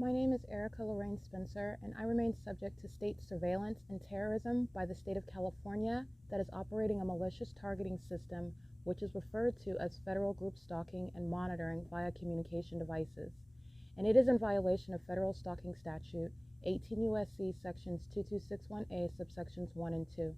My name is Erica Lorraine Spencer, and I remain subject to state surveillance and terrorism by the state of California that is operating a malicious targeting system which is referred to as federal group stalking and monitoring via communication devices. And it is in violation of federal stalking statute 18 U.S.C. sections 2261A subsections 1 and 2.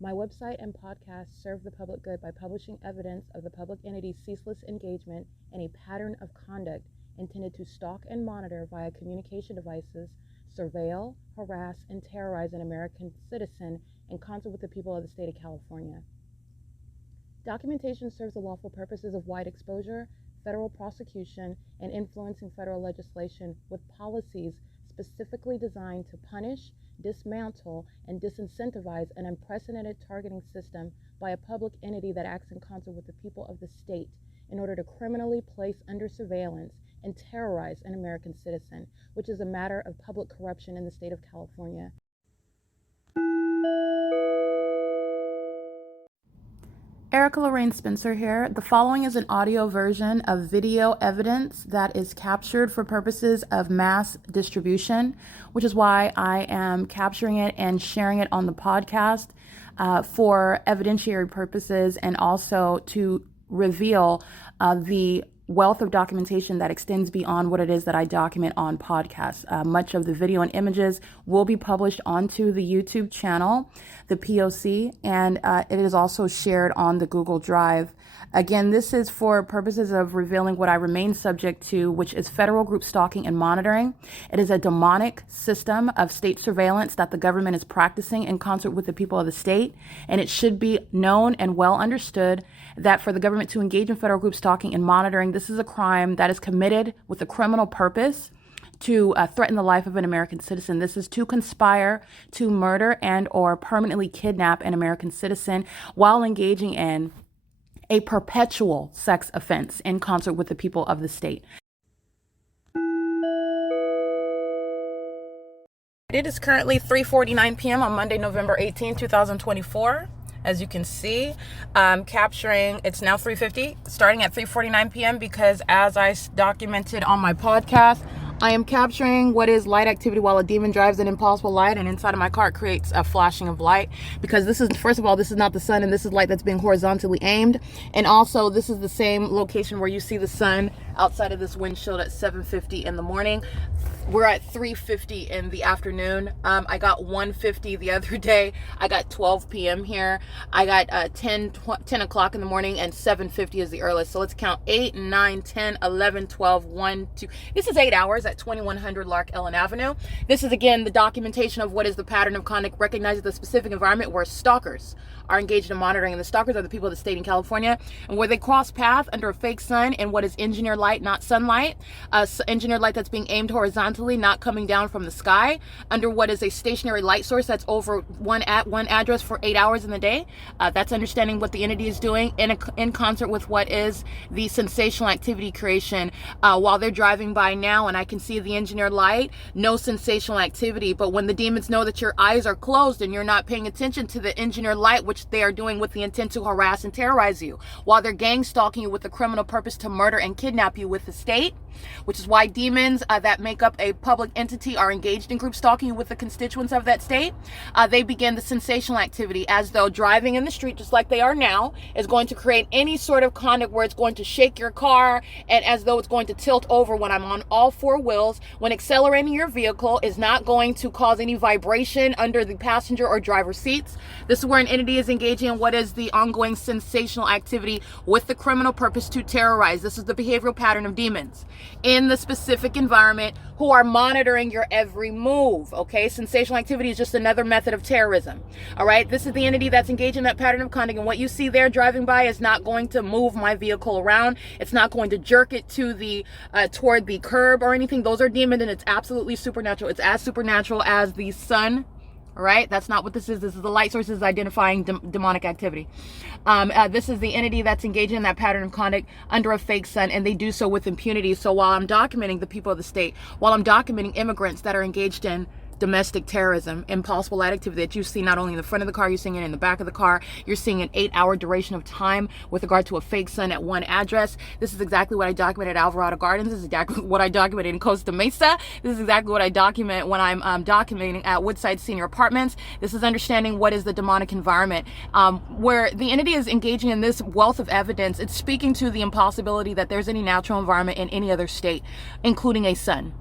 My website and podcast serve the public good by publishing evidence of the public entity's ceaseless engagement in a pattern of conduct intended to stalk and monitor via communication devices, surveil, harass, and terrorize an American citizen in concert with the people of the state of California. Documentation serves the lawful purposes of wide exposure, federal prosecution, and influencing federal legislation with policies specifically designed to punish, dismantle, and disincentivize an unprecedented targeting system by a public entity that acts in concert with the people of the state in order to criminally place under surveillance and terrorize an American citizen, which is a matter of public corruption in the state of California. Erica Lorraine Spencer here. The following is an audio version of video evidence that is captured for purposes of mass distribution, which is why I am capturing it and sharing it on the podcast for evidentiary purposes and also to reveal the wealth of documentation that extends beyond what it is that I document on podcasts. Much of the video and images will be published onto the YouTube channel, the P.O.C, and it is also shared on the Google Drive. Again, this is for purposes of revealing what I remain subject to, which is federal group stalking and monitoring. It is a demonic system of state surveillance that the government is practicing in concert with the people of the state, and it should be known and well understood that for the government to engage in federal group stalking and monitoring, this is a crime that is committed with a criminal purpose to threaten the life of an American citizen. This is to conspire to murder and or permanently kidnap an American citizen while engaging in a perpetual sex offense in concert with the people of the state. It is currently 3:49 p.m. on Monday, November 18, 2024. As you can see, I'm capturing, it's now 3:50, starting at 3:49 p.m. because as I documented on my podcast, I am capturing what is light activity while a demon drives an impossible light, and inside of my car it creates a flashing of light, because this is, first of all, this is not the sun, and this is light that's being horizontally aimed, and also this is the same location where you see the sun outside of this windshield at 7:50 in the morning. We're at 3:50 in the afternoon. I got 1:50 the other day. I got 12 p.m. here. I got 10 o'clock in the morning, and 7:50 is the earliest. So let's count 8, 9, 10, 11, 12, 1, 2. This is 8 hours at 2100 Lark Ellen Avenue. This is, again, the documentation of what is the pattern of conduct, recognizes the specific environment where stalkers are engaged in monitoring. And the stalkers are the people of the state in California, and where they cross path under a fake sun in what is engineered light, not sunlight, engineered light that's being aimed horizontally, not coming down from the sky, under what is a stationary light source that's over one address for 8 hours in the day. That's understanding what the entity is doing in concert with what is the sensational activity creation while they're driving by now, and I can see the engineered light, no sensational activity. But when the demons know that your eyes are closed and you're not paying attention to the engineered light, which they are doing with the intent to harass and terrorize you, while they're gang stalking you with the criminal purpose to murder and kidnap you with the state, which is why demons that make up a public entity are engaged in group stalking you with the constituents of that state. They begin the sensational activity as though driving in the street, just like they are now, is going to create any sort of conduct where it's going to shake your car, and as though it's going to tilt over when I'm on all four wheels, when accelerating your vehicle is not going to cause any vibration under the passenger or driver seats. This is where an entity is engaging in what is the ongoing sensational activity with the criminal purpose to terrorize. This is the behavioral pattern of demons in the specific environment who are monitoring your every move. Okay, sensational activity is just another method of terrorism. All right, this is the entity that's engaged in that pattern of conduct, and what you see there driving by is not going to move my vehicle around. It's not going to jerk it to the toward the curb or anything. Those are demons, and it's absolutely supernatural. It's as supernatural as the sun. All right, that's not what this is. This is the light sources identifying demonic activity. This is the entity that's engaging in that pattern of conduct under a fake sun, and they do so with impunity. So while I'm documenting the people of the state, while I'm documenting immigrants that are engaged in domestic terrorism, impossible light activity that you see not only in the front of the car, you're seeing it in the back of the car. You're seeing an 8-hour duration of time with regard to a fake sun at one address. This is exactly what I documented at Alvarado Gardens. This is exactly what I documented in Costa Mesa. This is exactly what I document when I'm documenting at Woodside Senior Apartments. This is understanding what is the demonic environment, where the entity is engaging in this wealth of evidence. It's speaking to the impossibility that there's any natural environment in any other state, including a sun.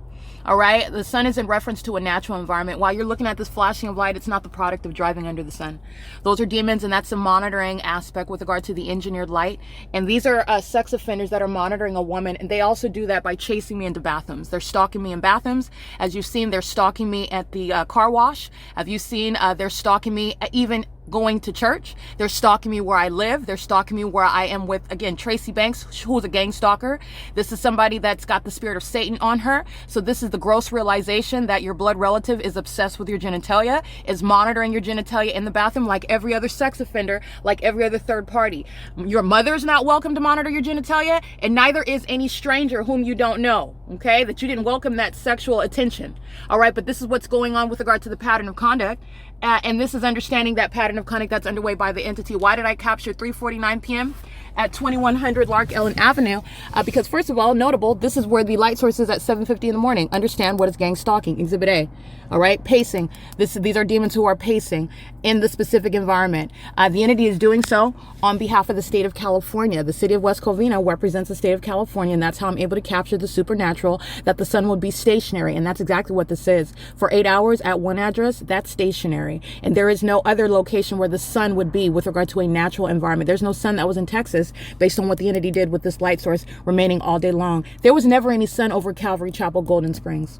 All right, the sun is in reference to a natural environment. While you're looking at this flashing of light, it's not the product of driving under the sun. Those are demons, and that's a monitoring aspect with regard to the engineered light. And these are sex offenders that are monitoring a woman, and they also do that by chasing me into bathrooms. They're stalking me in bathrooms. As you've seen, they're stalking me at the car wash. Have you seen they're stalking me even going to church? They're stalking me where I live. They're stalking me where I am with, again, Tracy Banks, who's a gang stalker. This is somebody that's got the spirit of Satan on her. So this is the gross realization that your blood relative is obsessed with your genitalia, is monitoring your genitalia in the bathroom like every other sex offender, like every other third party. Your mother's not welcome to monitor your genitalia, and neither is any stranger whom you don't know, okay? That you didn't welcome that sexual attention. All right, but this is what's going on with regard to the pattern of conduct. And this is understanding that pattern of conduct that's underway by the entity. Why did I capture 3:49 p.m. at 2100 Lark Ellen Avenue? Because first of all, notable, this is where the light source is at 7:50 in the morning. Understand what is gang stalking, Exhibit A. All right, pacing. These are demons who are pacing in the specific environment. The entity is doing so on behalf of the state of California. The city of West Covina represents the state of California, and that's how I'm able to capture the supernatural, that the sun would be stationary. And that's exactly what this is. For 8 hours at one address, that's stationary. And there is no other location where the sun would be with regard to a natural environment. There's no sun that was in Texas based on what the entity did with this light source remaining all day long. There was never any sun over Calvary Chapel, Golden Springs.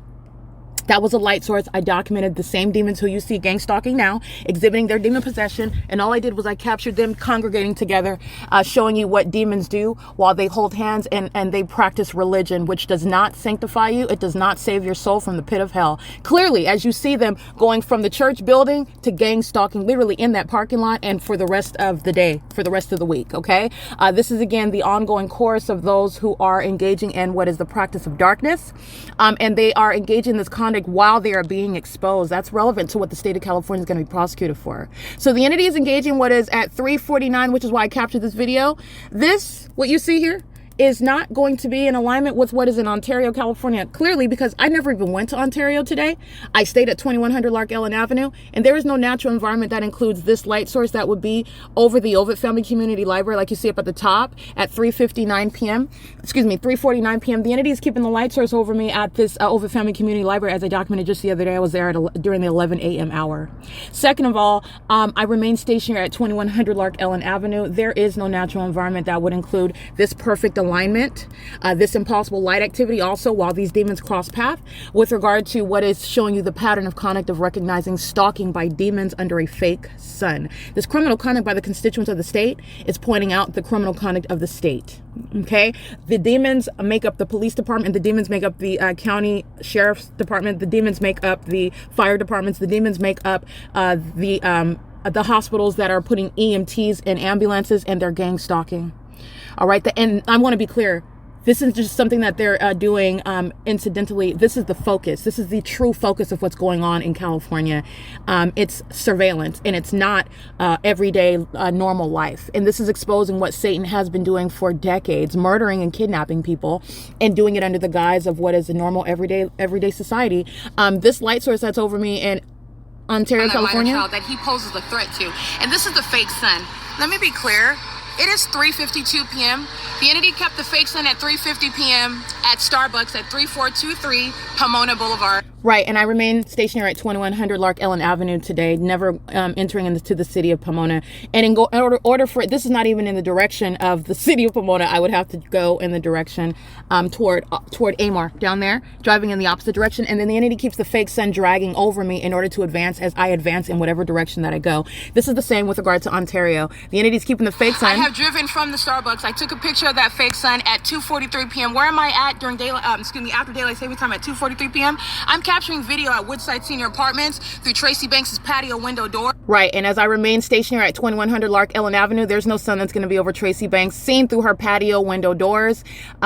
That was a light source. I documented the same demons who you see gang stalking now, exhibiting their demon possession. And all I did was I captured them congregating together, showing you what demons do while they hold hands and they practice religion, which does not sanctify you. It does not save your soul from the pit of hell. Clearly, as you see them going from the church building to gang stalking, literally in that parking lot and for the rest of the day, for the rest of the week. Okay. This is again the ongoing chorus of those who are engaging in what is the practice of darkness. And they are engaging in this conduct while they are being exposed. That's relevant to what the state of California is going to be prosecuted for. So the entity is engaging what is at 3:49, which is why I captured this video. This, what you see here, is not going to be in alignment with what is in Ontario, California. Clearly, because I never even went to Ontario today. I stayed at 2100 Lark Ellen Avenue, and there is no natural environment that includes this light source that would be over the Ovid Family Community Library, like you see up at the top at 3:59 p.m. Excuse me, 3:49 p.m. The entity is keeping the light source over me at this Ovid Family Community Library, as I documented just the other day. I was there during the 11 a.m. hour. Second of all, I remain stationary at 2100 Lark Ellen Avenue. There is no natural environment that would include this perfect alignment, this impossible light activity also while these demons cross path with regard to what is showing you the pattern of conduct of recognizing stalking by demons under a fake sun. This criminal conduct by the constituents of the state is pointing out the criminal conduct of the state. Okay, the demons make up the police department, the demons make up the county sheriff's department, the demons make up the fire departments, the demons make up the hospitals that are putting EMTs in ambulances, and they're gang stalking. All right. And I want to be clear. This is just something that they're doing incidentally. This is the focus. This is the true focus of what's going on in California. It's surveillance, and it's not everyday normal life. And this is exposing what Satan has been doing for decades, murdering and kidnapping people and doing it under the guise of what is a normal everyday society. This light source that's over me in Ontario, California, that he poses a threat to. And this is the fake sun. Let me be clear. It is 3:52 p.m. The entity kept the fake sun at 3:50 p.m. at Starbucks at 3423 Pomona Boulevard. Right, and I remain stationary at 2100 Lark Ellen Avenue today, never entering into the city of Pomona. And in order for it, this is not even in the direction of the city of Pomona. I would have to go in the direction toward AMAR down there, driving in the opposite direction. And then the entity keeps the fake sun dragging over me in order to advance as I advance in whatever direction that I go. This is the same with regard to Ontario. The entity is keeping the fake sun. have driven from the Starbucks. I took a picture of that fake sun at 2:43 p.m. Where am I at during daylight? After daylight saving time at 2:43 p.m. I'm capturing video at Woodside Senior Apartments through Tracy Banks's patio window door. Right, and as I remain stationary at 2100 Lark Ellen Avenue, there's no sun that's going to be over Tracy Banks, seen through her patio window doors,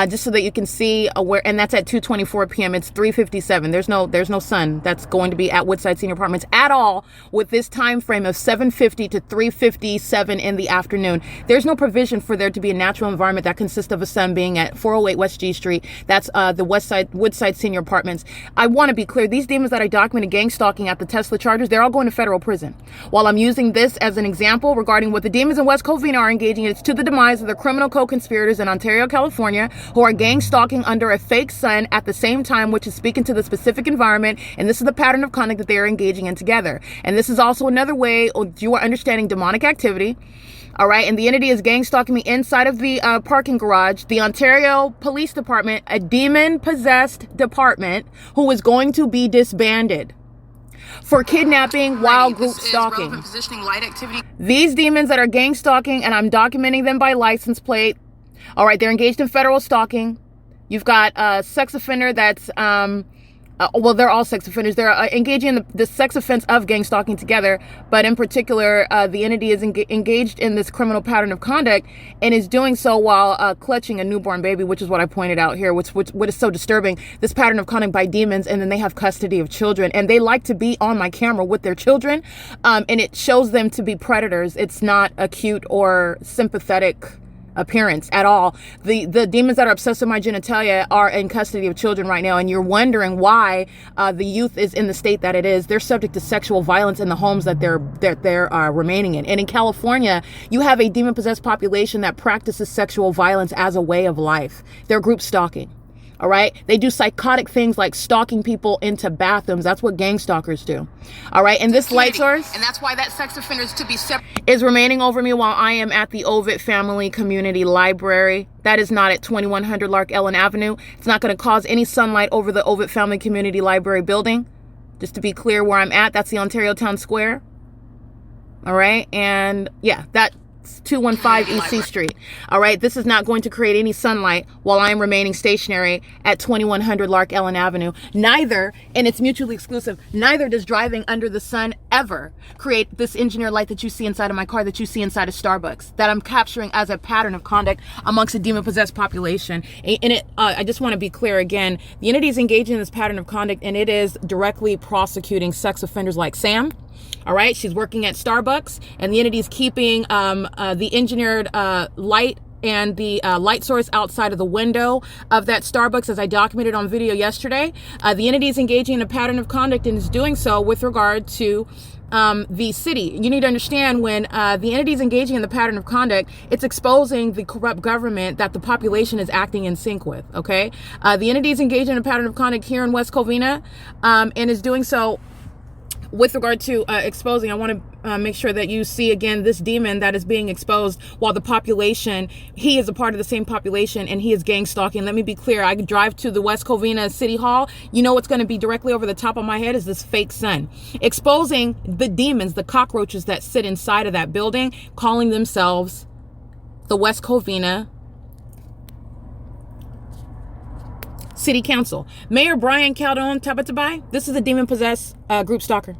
just so that you can see where. And that's at 2:24 p.m. It's 3:57. There's no sun that's going to be at Woodside Senior Apartments at all with this time frame of 7:50 to 3:57 in the afternoon. There's no provision for there to be a natural environment that consists of a sun being at 408 West G Street. That's the Woodside Senior Apartments. I want to be clear. These demons that I documented gang stalking at the Tesla charges, they're all going to federal prison. While I'm using this as an example regarding what the demons in West Covina are engaging in, it's to the demise of the criminal co-conspirators in Ontario, California, who are gang stalking under a fake sun at the same time, which is speaking to the specific environment. And this is the pattern of conduct that they are engaging in together. And this is also another way you are understanding demonic activity. All right. And the entity is gang stalking me inside of the parking garage. The Ontario Police Department, a demon-possessed department who is going to be disbanded for kidnapping while group stalking. These demons that are gang stalking, and I'm documenting them by license plate. All right. They're engaged in federal stalking. You've got a sex offender that's well, they're all sex offenders. They're engaging in the sex offense of gang stalking together. But in particular, the entity is engaged in this criminal pattern of conduct and is doing so while clutching a newborn baby, which is what I pointed out here, what is so disturbing. This pattern of conduct by demons, and then they have custody of children. And they like to be on my camera with their children. And it shows them to be predators. It's not a cute or sympathetic appearance at all. The demons that are obsessed with my genitalia are in custody of children right now, and you're wondering why the youth is in the state that it is. They're subject to sexual violence in the homes that they're remaining in. And in California, you have a demon-possessed population that practices sexual violence as a way of life. They're group stalking. All right. They do psychotic things like stalking people into bathrooms. That's what gang stalkers do. All right. And this light source, and that's why that sex offender is to be separate, is remaining over me while I am at the Ovid Family Community Library. That is not at 2100 Lark Ellen Avenue. It's not going to cause any sunlight over the Ovid Family Community Library building. Just to be clear where I'm at, that's the Ontario Town Square. All right. And yeah, that's 215 E.C. Street. All right. This is not going to create any sunlight while I am remaining stationary at 2100 Lark Ellen Avenue. Neither, and it's mutually exclusive, neither does driving under the sun ever create this engineered light that you see inside of my car, that you see inside of Starbucks, that I'm capturing as a pattern of conduct amongst a demon-possessed population. And I just want to be clear again, the entity is engaging in this pattern of conduct, and it is directly prosecuting sex offenders like Sam. All right. She's working at Starbucks, and the entity is keeping the engineered light and the light source outside of the window of that Starbucks, as I documented on video yesterday. The entity is engaging in a pattern of conduct and is doing so with regard to the city. You need to understand, when the entity is engaging in the pattern of conduct, it's exposing the corrupt government that the population is acting in sync with. Okay. The entity is engaging in a pattern of conduct here in West Covina, and is doing so with regard to exposing. I want to make sure that you see again this demon that is being exposed while the population, he is a part of the same population, and he is gang stalking. Let me be clear. I drive to the West Covina City Hall. You know what's going to be directly over the top of my head is this fake sun, exposing the demons, the cockroaches that sit inside of that building, calling themselves the West Covina City Council. Mayor Brian Calderon Tabatabai, this is a demon-possessed group stalker.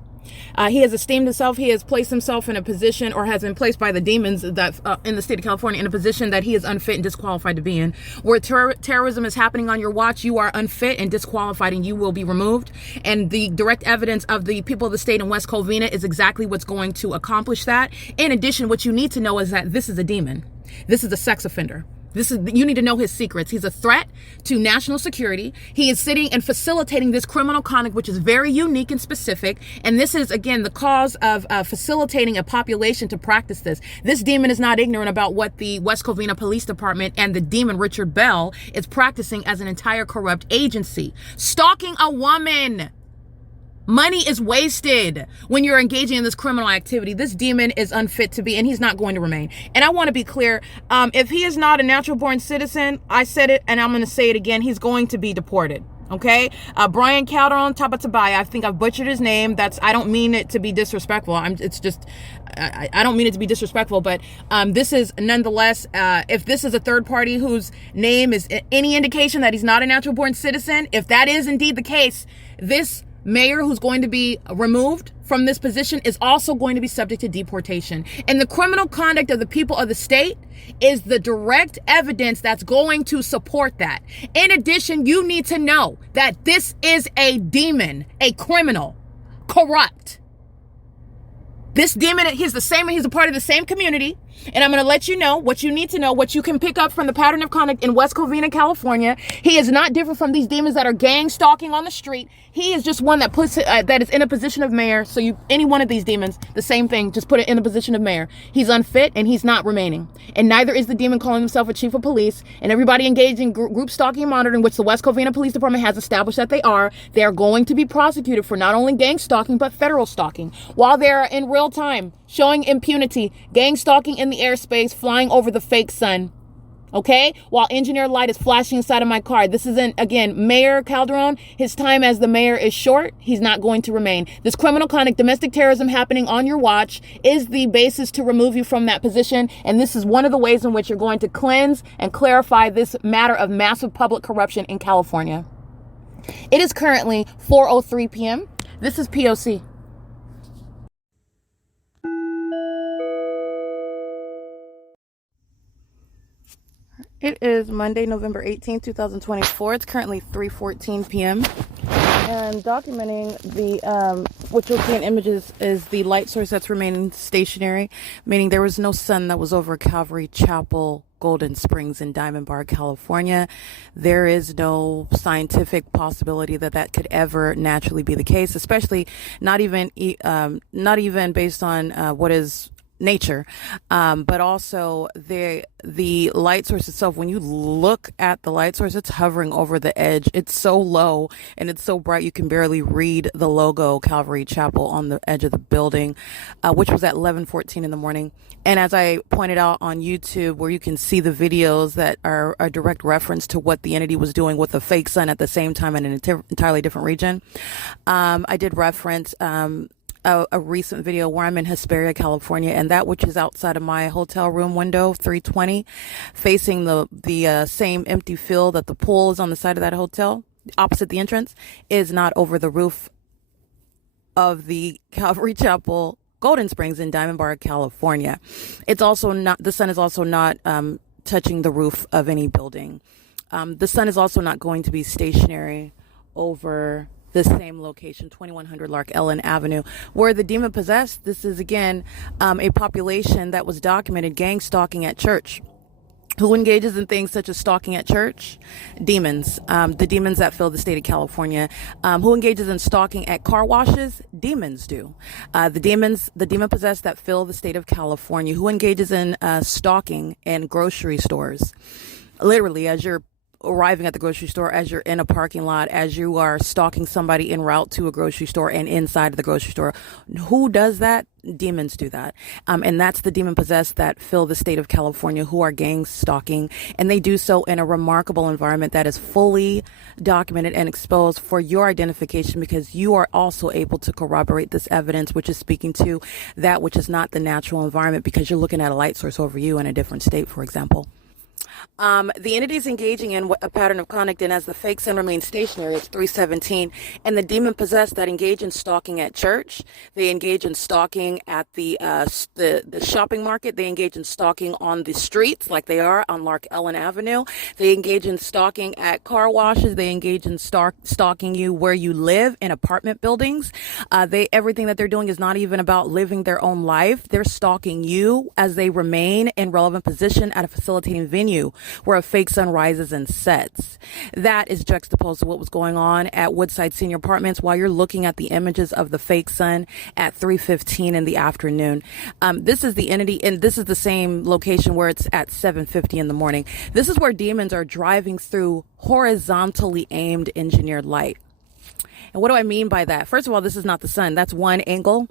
He has esteemed himself. He has placed himself in a position, or has been placed by the demons that in the state of California, in a position that he is unfit and disqualified to be in. Where terrorism is happening on your watch, you are unfit and disqualified, and you will be removed. And the direct evidence of the people of the state in West Covina is exactly what's going to accomplish that. In addition, what you need to know is that this is a demon. This is a sex offender. You need to know his secrets. He's a threat to national security. He is sitting and facilitating this criminal conduct, which is very unique and specific. And this is, again, the cause of facilitating a population to practice this. This demon is not ignorant about what the West Covina Police Department and the demon Richard Bell is practicing as an entire corrupt agency. Stalking a woman. Money is wasted when you're engaging in this criminal activity. This demon is unfit to be, and he's not going to remain. And I want to be clear. If he is not a natural born citizen, I said it and I'm going to say it again, he's going to be deported. Okay, Brian Calderon Tabatabai. I think I've butchered his name. I don't mean it to be disrespectful. I don't mean it to be disrespectful, but this is nonetheless, if this is a third party whose name is any indication that he's not a natural born citizen, if that is indeed the case, this mayor who's going to be removed from this position is also going to be subject to deportation. And the criminal conduct of the people of the state is the direct evidence that's going to support that. In addition, you need to know that this is a demon, a criminal, corrupt. This demon, he's a part of the same community. And I'm going to let you know what you need to know, what you can pick up from the pattern of conduct in West Covina, California. He is not different from these demons that are gang stalking on the street. He is just one that that is in a position of mayor. So any one of these demons, the same thing, just put it in a position of mayor. He's unfit and he's not remaining. And neither is the demon calling himself a chief of police. And everybody engaged in group stalking and monitoring, which the West Covina Police Department has established that they are going to be prosecuted for not only gang stalking, but federal stalking. While they're in real time showing impunity, gang stalking in the airspace, flying over the fake sun. Okay? While engineer light is flashing inside of my car. This isn't, again, Mayor Calderon. His time as the mayor is short. He's not going to remain. This criminal conduct, domestic terrorism happening on your watch is the basis to remove you from that position. And this is one of the ways in which you're going to cleanse and clarify this matter of massive public corruption in California. It is currently 4:03 p.m. This is P.O.C. It is Monday, November 18th, 2024. It's currently 3:14 p.m. And documenting what you'll see in images is the light source that's remaining stationary, meaning there was no sun that was over Calvary Chapel, Golden Springs in Diamond Bar, California. There is no scientific possibility that could ever naturally be the case, especially not even based on what is nature, but also the light source itself. When you look at the light source, it's hovering over the edge. It's so low and it's so bright you can barely read the logo Calvary Chapel on the edge of the building, which was at 11:14 in the morning. And as I pointed out on YouTube, where you can see the videos that are a direct reference to what the entity was doing with a fake sun at the same time in an entirely different region, I did reference a recent video where I'm in Hesperia, California, and that which is outside of my hotel room window, 320, facing the same empty field that the pool is on the side of that hotel, opposite the entrance, is not over the roof of the Calvary Chapel, Golden Springs in Diamond Bar, California. It's also not, the sun is also not touching the roof of any building. The sun is also not going to be stationary over the same location, 2100 LARK Ellen Avenue, where the demon possessed. This is again a population that was documented gang stalking at church. Who engages in things such as stalking at church? Demons. The demons that fill the state of California. Who engages in stalking at car washes? Demons do. The demon possessed that fill the state of California. Who engages in stalking in grocery stores? Literally, as you're arriving at the grocery store, as you're in a parking lot, as you are stalking somebody en route to a grocery store and inside of the grocery store. Who does that? Demons do that. And that's the demon possessed that fill the state of California, who are gang stalking. And they do so in a remarkable environment that is fully documented and exposed for your identification, because you are also able to corroborate this evidence, which is speaking to that which is not the natural environment, because you're looking at a light source over you in a different state, for example. The entity is engaging in a pattern of conduct, and as the fake sun remains stationary, it's 3:17. And the demon possessed that engage in stalking at church, they engage in stalking at the shopping market, they engage in stalking on the streets like they are on LARK Ellen Avenue, they engage in stalking at car washes, they engage in stalking you where you live in apartment buildings. Everything that they're doing is not even about living their own life. They're stalking you as they remain in relevant position at a facilitating venue where a fake sun rises and sets. That is juxtaposed to what was going on at Woodside Senior Apartments while you're looking at the images of the fake sun at 3:15 in the afternoon. This is the entity, and this is the same location where it's at 7:50 in the morning. This is where demons are driving through horizontally aimed engineered light. And what do I mean by that? First of all, this is not the sun. That's one angle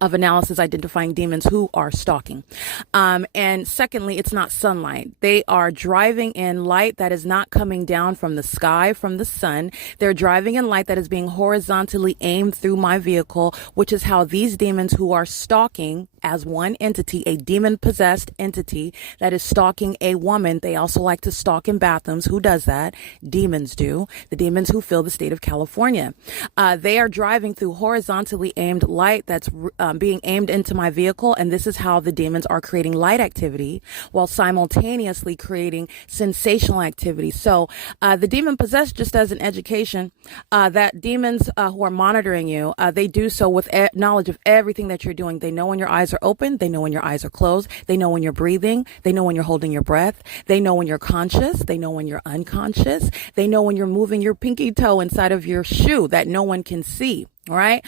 of analysis identifying demons who are stalking. And secondly, it's not sunlight. They are driving in light that is not coming down from the sky, from the sun. They're driving in light that is being horizontally aimed through my vehicle, which is how these demons who are stalking as one entity, a demon-possessed entity that is stalking a woman. They also like to stalk in bathrooms. Who does that? Demons do. The demons who fill the state of California. They are driving through horizontally aimed light that's being aimed into my vehicle, and this is how the demons are creating light activity while simultaneously creating sensational activity. So the demon-possessed, just as an education, that demons who are monitoring you, they do so with knowledge of everything that you're doing. They know when your eyes are open. They know when your eyes are closed. They know when you're breathing. They know when you're holding your breath. They know when you're conscious. They know when you're unconscious. They know when you're moving your pinky toe inside of your shoe that no one can see. All right.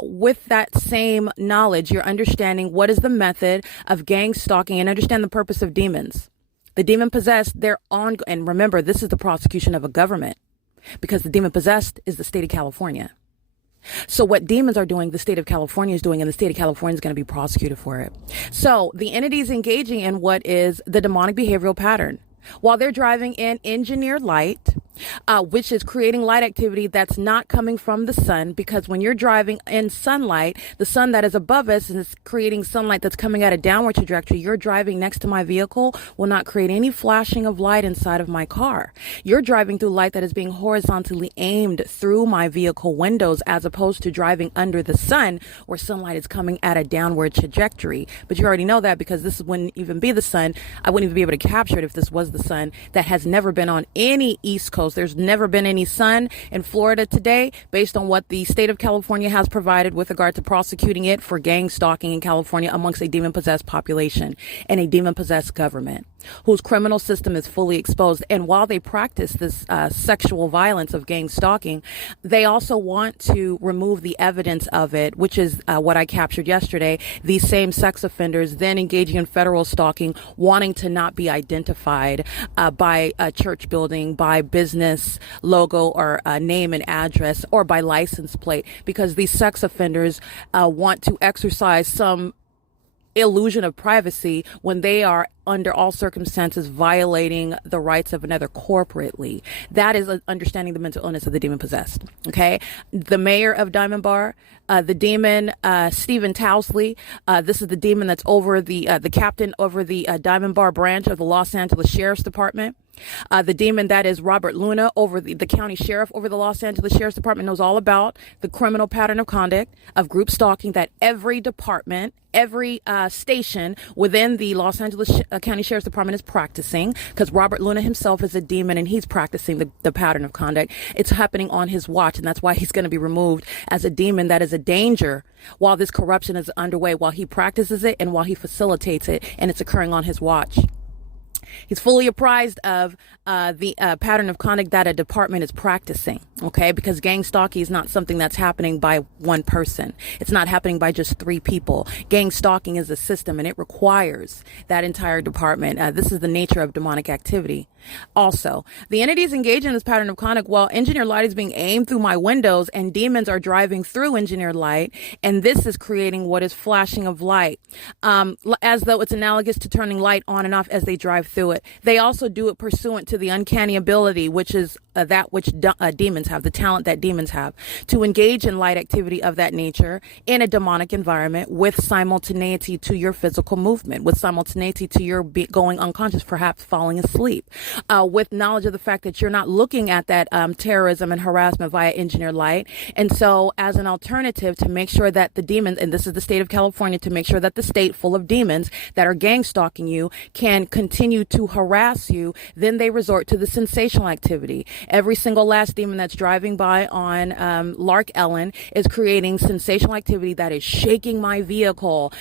With that same knowledge, you're understanding what is the method of gang stalking and understand the purpose of demons. The demon possessed, they're on, and remember, this is the prosecution of a government because the demon possessed is the state of California. So what demons are doing, the state of California is doing, and the state of California is going to be prosecuted for it. So the entity is engaging in what is the demonic behavioral pattern. While they're driving in engineered light, which is creating light activity that's not coming from the sun, because when you're driving in sunlight, the sun that is above us is creating sunlight that's coming at a downward trajectory. You're driving next to my vehicle will not create any flashing of light inside of my car. You're driving through light that is being horizontally aimed through my vehicle windows, as opposed to driving under the sun where sunlight is coming at a downward trajectory. But you already know that because this wouldn't even be the sun. I wouldn't even be able to capture it if this was the sun. That has never been on any East Coast. There's never been any sun in Florida today, based on what the state of California has provided with regard to prosecuting it for gang stalking in California amongst a demon-possessed population and a demon-possessed government whose criminal system is fully exposed. And while they practice this sexual violence of gang stalking, they also want to remove the evidence of it, which is what I captured yesterday. These same sex offenders then engaging in federal stalking, wanting to not be identified by a church building, by business logo or name and address, or by license plate, because these sex offenders want to exercise some illusion of privacy when they are under all circumstances violating the rights of another corporately. That is understanding the mental illness of the demon possessed. Okay. The mayor of Diamond Bar, the demon, Stephen Tousley, this is the demon that's over the captain over the Diamond Bar branch of the Los Angeles Sheriff's Department. The demon that is Robert Luna over the county sheriff over the Los Angeles Sheriff's Department knows all about the criminal pattern of conduct of group stalking that every department, every station within the Los Angeles County Sheriff's Department is practicing, because Robert Luna himself is a demon and he's practicing the pattern of conduct. It's happening on his watch, and that's why he's going to be removed as a demon that is a danger while this corruption is underway, while he practices it and while he facilitates it, and it's occurring on his watch. He's fully apprised of the pattern of conduct that a department is practicing, okay? Because gang stalking is not something that's happening by one person. It's not happening by just 3 people. Gang stalking is a system, and it requires that entire department. This is the nature of demonic activity. Also, the entities engaged in this pattern of conduct while engineered light is being aimed through my windows, and demons are driving through engineered light, and this is creating what is flashing of light, as though it's analogous to turning light on and off as they drive through it. They also do it pursuant to the uncanny ability, which is that which demons have, the talent that demons have, to engage in light activity of that nature in a demonic environment with simultaneity to your physical movement, with simultaneity to your going unconscious, perhaps falling asleep, with knowledge of the fact that you're not looking at that terrorism and harassment via engineered light. And so as an alternative to make sure that the demons, and this is the state of California, to make sure that the state full of demons that are gang stalking you can continue to harass you, then they resort to the sensational activity. Every single last demon that's driving by on LARK Ellen is creating sensational activity that is shaking my vehicle,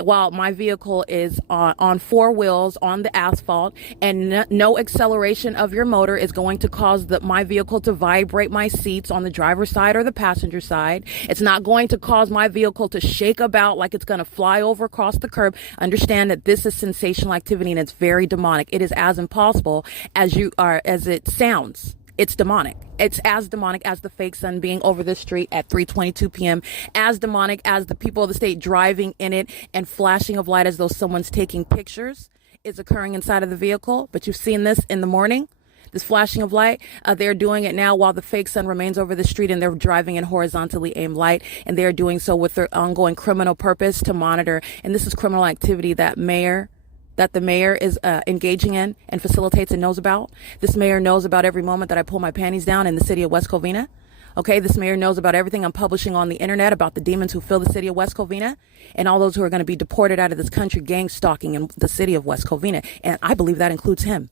while my vehicle is on 4 wheels on the asphalt, and no acceleration of your motor is going to cause my vehicle to vibrate my seats on the driver's side or the passenger side. It's not going to cause my vehicle to shake about like it's going to fly over across the curb. Understand that this is sensational activity, and it's very demonic. It is as impossible as it sounds. It's demonic. It's as demonic as the fake sun being over the street at 3:22 p.m., as demonic as the people of the state driving in it and flashing of light as though someone's taking pictures is occurring inside of the vehicle. But you've seen this in the morning, this flashing of light. They're doing it now while the fake sun remains over the street, and they're driving in horizontally aimed light, and they're doing so with their ongoing criminal purpose to monitor. And this is criminal activity that the mayor is engaging in and facilitates and knows about. This mayor knows about every moment that I pull my panties down in the city of West Covina. Okay, this mayor knows about everything I'm publishing on the internet about the demons who fill the city of West Covina and all those who are going to be deported out of this country, gang stalking in the city of West Covina. And I believe that includes him.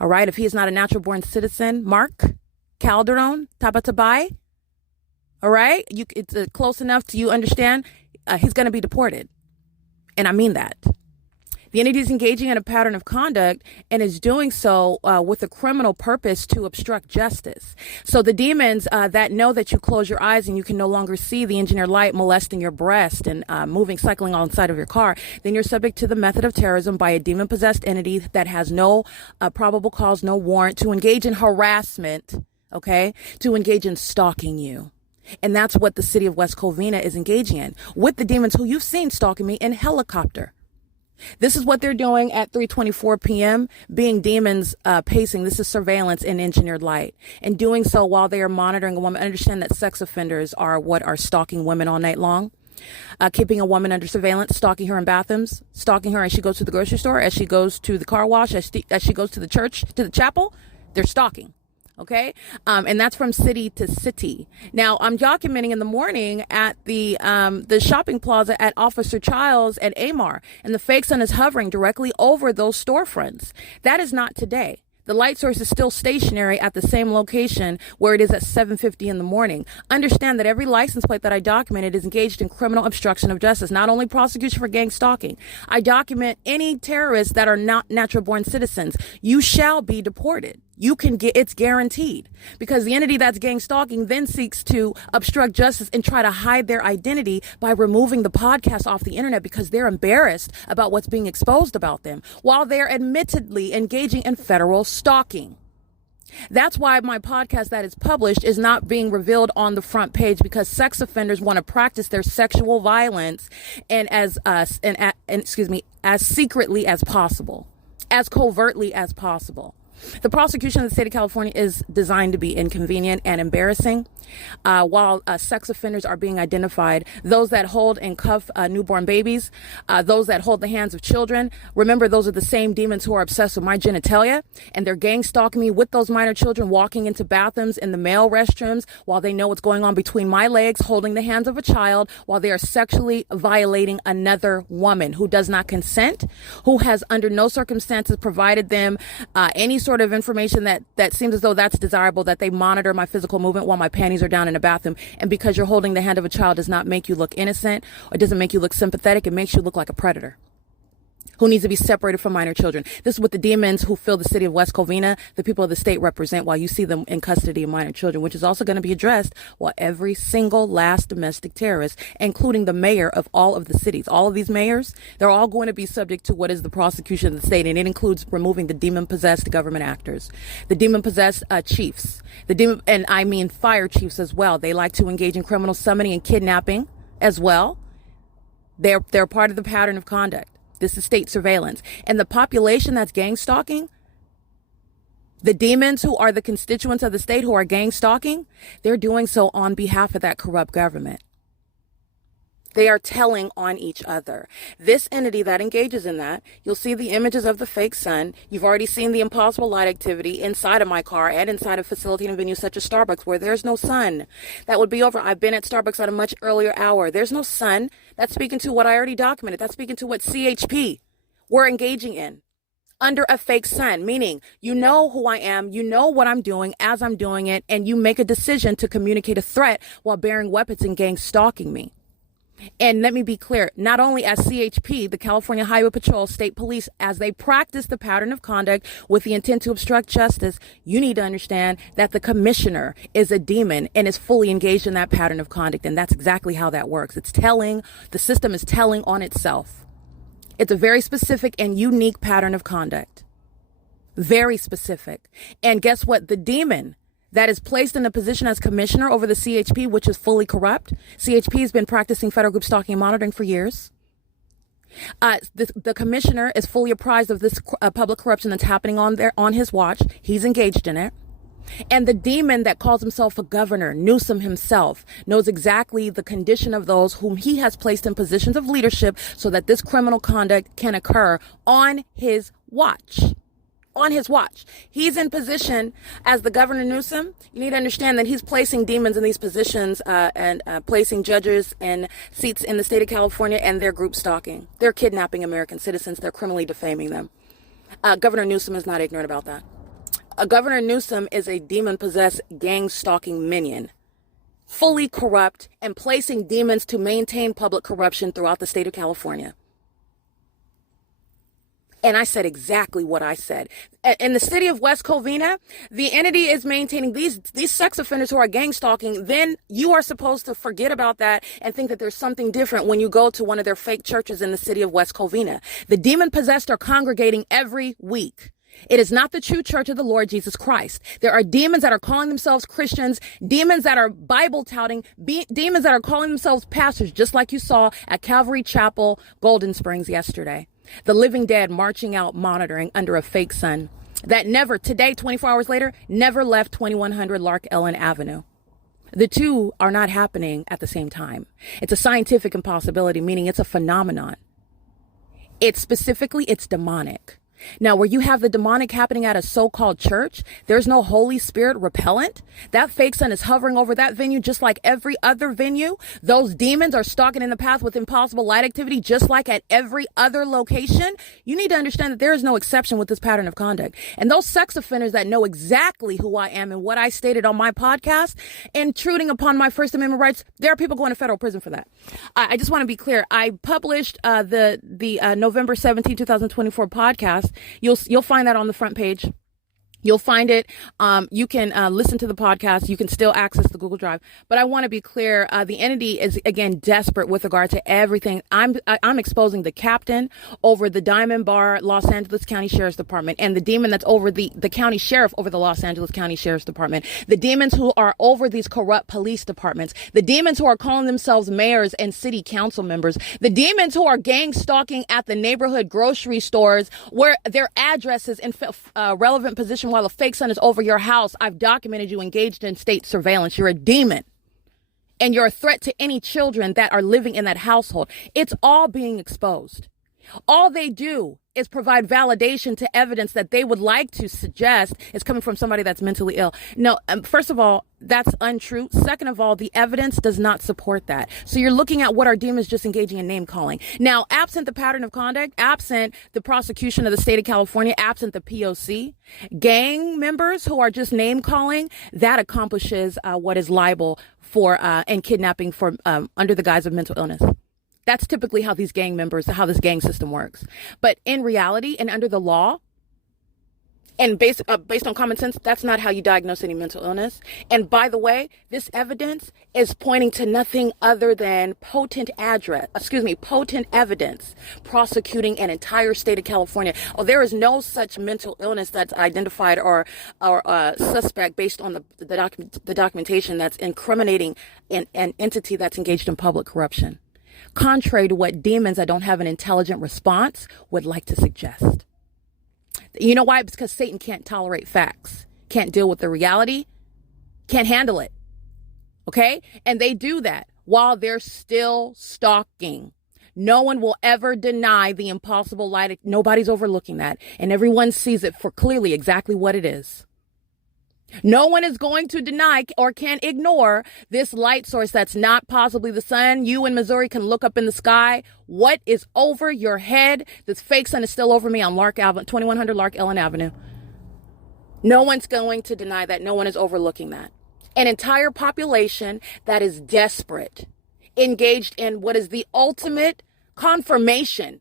All right, if he is not a natural born citizen, Mark Calderon Tabatabai, all right, it's close enough to you understand, he's going to be deported. And I mean that. The entity is engaging in a pattern of conduct and is doing so with a criminal purpose to obstruct justice. So the demons that know that you close your eyes and you can no longer see the engineered light molesting your breast and cycling on the side of your car, then you're subject to the method of terrorism by a demon-possessed entity that has no probable cause, no warrant to engage in harassment, okay, to engage in stalking you. And that's what the city of West Covina is engaging in with the demons who you've seen stalking me in helicopter. This is what they're doing at 3:24 p.m., being demons pacing. This is surveillance in engineered light. And doing so while they are monitoring a woman. Understand that sex offenders are what are stalking women all night long. Keeping a woman under surveillance, stalking her in bathrooms, stalking her as she goes to the grocery store, as she goes to the car wash, as she goes to the church, to the chapel. They're stalking. Okay. And that's from city to city. Now I'm documenting in the morning at the shopping plaza at Officer Childs at AMAR, and the fake sun is hovering directly over those storefronts. That is not today. The light source is still stationary at the same location where it is at 7:50 in the morning. Understand that every license plate that I documented is engaged in criminal obstruction of justice, not only prosecution for gang stalking. I document any terrorists that are not natural born citizens. You shall be deported. It's guaranteed, because the entity that's gang stalking then seeks to obstruct justice and try to hide their identity by removing the podcast off the internet because they're embarrassed about what's being exposed about them while they're admittedly engaging in federal stalking. That's why my podcast that is published is not being revealed on the front page, because sex offenders want to practice their sexual violence and as secretly as possible, as covertly as possible. The prosecution of the state of California is designed to be inconvenient and embarrassing. While sex offenders are being identified, those that hold and cuff newborn babies, those that hold the hands of children. Remember, those are the same demons who are obsessed with my genitalia, and they're gang stalking me with those minor children, walking into bathrooms in the male restrooms while they know what's going on between my legs, holding the hands of a child while they are sexually violating another woman who does not consent, who has under no circumstances provided them any sort of information that seems as though that's desirable, that they monitor my physical movement while my panties are down in a bathroom. And because you're holding the hand of a child does not make you look innocent, or doesn't make you look sympathetic. It makes you look like a predator who needs to be separated from minor children. This is what the demons who fill the city of West Covina, the people of the state, represent while you see them in custody of minor children, which is also going to be addressed while every single last domestic terrorist, including the mayor of all of the cities, all of these mayors, they're all going to be subject to what is the prosecution of the state. And it includes removing the demon-possessed government actors, the demon-possessed chiefs, and I mean fire chiefs as well. They like to engage in criminal summoning and kidnapping as well. They're part of the pattern of conduct. This is state surveillance. And the population that's gang stalking, the demons who are the constituents of the state who are gang stalking, they're doing so on behalf of that corrupt government. They are telling on each other. This entity that engages in that, you'll see the images of the fake sun. You've already seen the impossible light activity inside of my car and inside of facilitating venues such as Starbucks, where there's no sun. That would be over. I've been at Starbucks at a much earlier hour. There's no sun. That's speaking to what I already documented. That's speaking to what CHP we're engaging in under a fake sun, meaning you know who I am, you know what I'm doing as I'm doing it, and you make a decision to communicate a threat while bearing weapons and gang stalking me. And let me be clear, not only as CHP, the California Highway Patrol, state police, as they practice the pattern of conduct with the intent to obstruct justice, you need to understand that the commissioner is a demon and is fully engaged in that pattern of conduct. And that's exactly how that works. It's telling, the system is telling on itself. It's a very specific and unique pattern of conduct. Very specific. And guess what? The demon that is placed in a position as commissioner over the CHP, which is fully corrupt. CHP has been practicing federal group stalking and monitoring for years. The commissioner is fully apprised of this public corruption that's happening on his watch. He's engaged in it. And the demon that calls himself a governor, Newsom himself, knows exactly the condition of those whom he has placed in positions of leadership so that this criminal conduct can occur on his watch. On his watch. He's in position as the governor Newsom. You need to understand that he's placing demons in these positions and placing judges in seats in the state of California, and they're group stalking. They're kidnapping American citizens. They're criminally defaming them. Governor Newsom is not ignorant about that. Governor Newsom is a demon-possessed gang-stalking minion, fully corrupt and placing demons to maintain public corruption throughout the state of California. And I said exactly what I said. In the city of West Covina, the entity is maintaining these sex offenders who are gang stalking. Then you are supposed to forget about that and think that there's something different when you go to one of their fake churches in the city of West Covina. The demon-possessed are congregating every week. It is not the true church of the Lord Jesus Christ. There are demons that are calling themselves Christians, demons that are Bible touting, demons that are calling themselves pastors, just like you saw at Calvary Chapel, Golden Springs yesterday. The living dead marching out, monitoring under a fake sun that never, today, 24 hours later, never left 2100 LARK Avenue. The two are not happening at the same time. It's a scientific impossibility, meaning it's a phenomenon. It's demonic. Now, where you have the demonic happening at a so-called church, there's no Holy Spirit repellent. That fake sun is hovering over that venue just like every other venue. Those demons are stalking in the path with impossible light activity just like at every other location. You need to understand that there is no exception with this pattern of conduct. And those sex offenders that know exactly who I am and what I stated on my podcast, intruding upon my First Amendment rights, there are people going to federal prison for that. I just want to be clear. I published the November 17, 2024 podcast. You'll find that on the front page. You'll find it. You can listen to the podcast. You can still access the Google Drive. But I want to be clear. The entity is, again, desperate with regard to everything. I'm exposing the captain over the Diamond Bar Los Angeles County Sheriff's Department and the demon that's over the county sheriff over the Los Angeles County Sheriff's Department. The demons who are over these corrupt police departments. The demons who are calling themselves mayors and city council members. The demons who are gang stalking at the neighborhood grocery stores where their addresses in relevant position while a fake sun is over your house. I've documented you engaged in state surveillance. You're a demon. And you're a threat to any children that are living in that household. It's all being exposed. All they do is provide validation to evidence that they would like to suggest is coming from somebody that's mentally ill. No, first of all, that's untrue. Second of all, the evidence does not support that. So you're looking at what our demons just engaging in name calling. Now, absent the pattern of conduct, absent the prosecution of the state of California, absent the P.O.C, gang members who are just name calling, that accomplishes what is liable for and kidnapping for under the guise of mental illness. That's typically how these gang members, how this gang system works. But in reality and under the law, and based on common sense, that's not how you diagnose any mental illness. And by the way, this evidence is pointing to nothing other than potent evidence prosecuting an entire state of California. Oh, there is no such mental illness that's identified or suspect based on the documentation that's incriminating an entity that's engaged in public corruption. Contrary to what demons that don't have an intelligent response would like to suggest. You know why? It's because Satan can't tolerate facts, can't deal with the reality, can't handle it. Okay? And they do that while they're still stalking. No one will ever deny the impossible light. Nobody's overlooking that. And everyone sees it for clearly exactly what it is. No one is going to deny or can ignore this light source that's not possibly the sun. You in Missouri can look up in the sky. What is over your head? This fake sun is still over me on LARK Avenue, 2100 LARK Avenue. No one's going to deny that. No one is overlooking that. An entire population that is desperate, engaged in what is the ultimate confirmation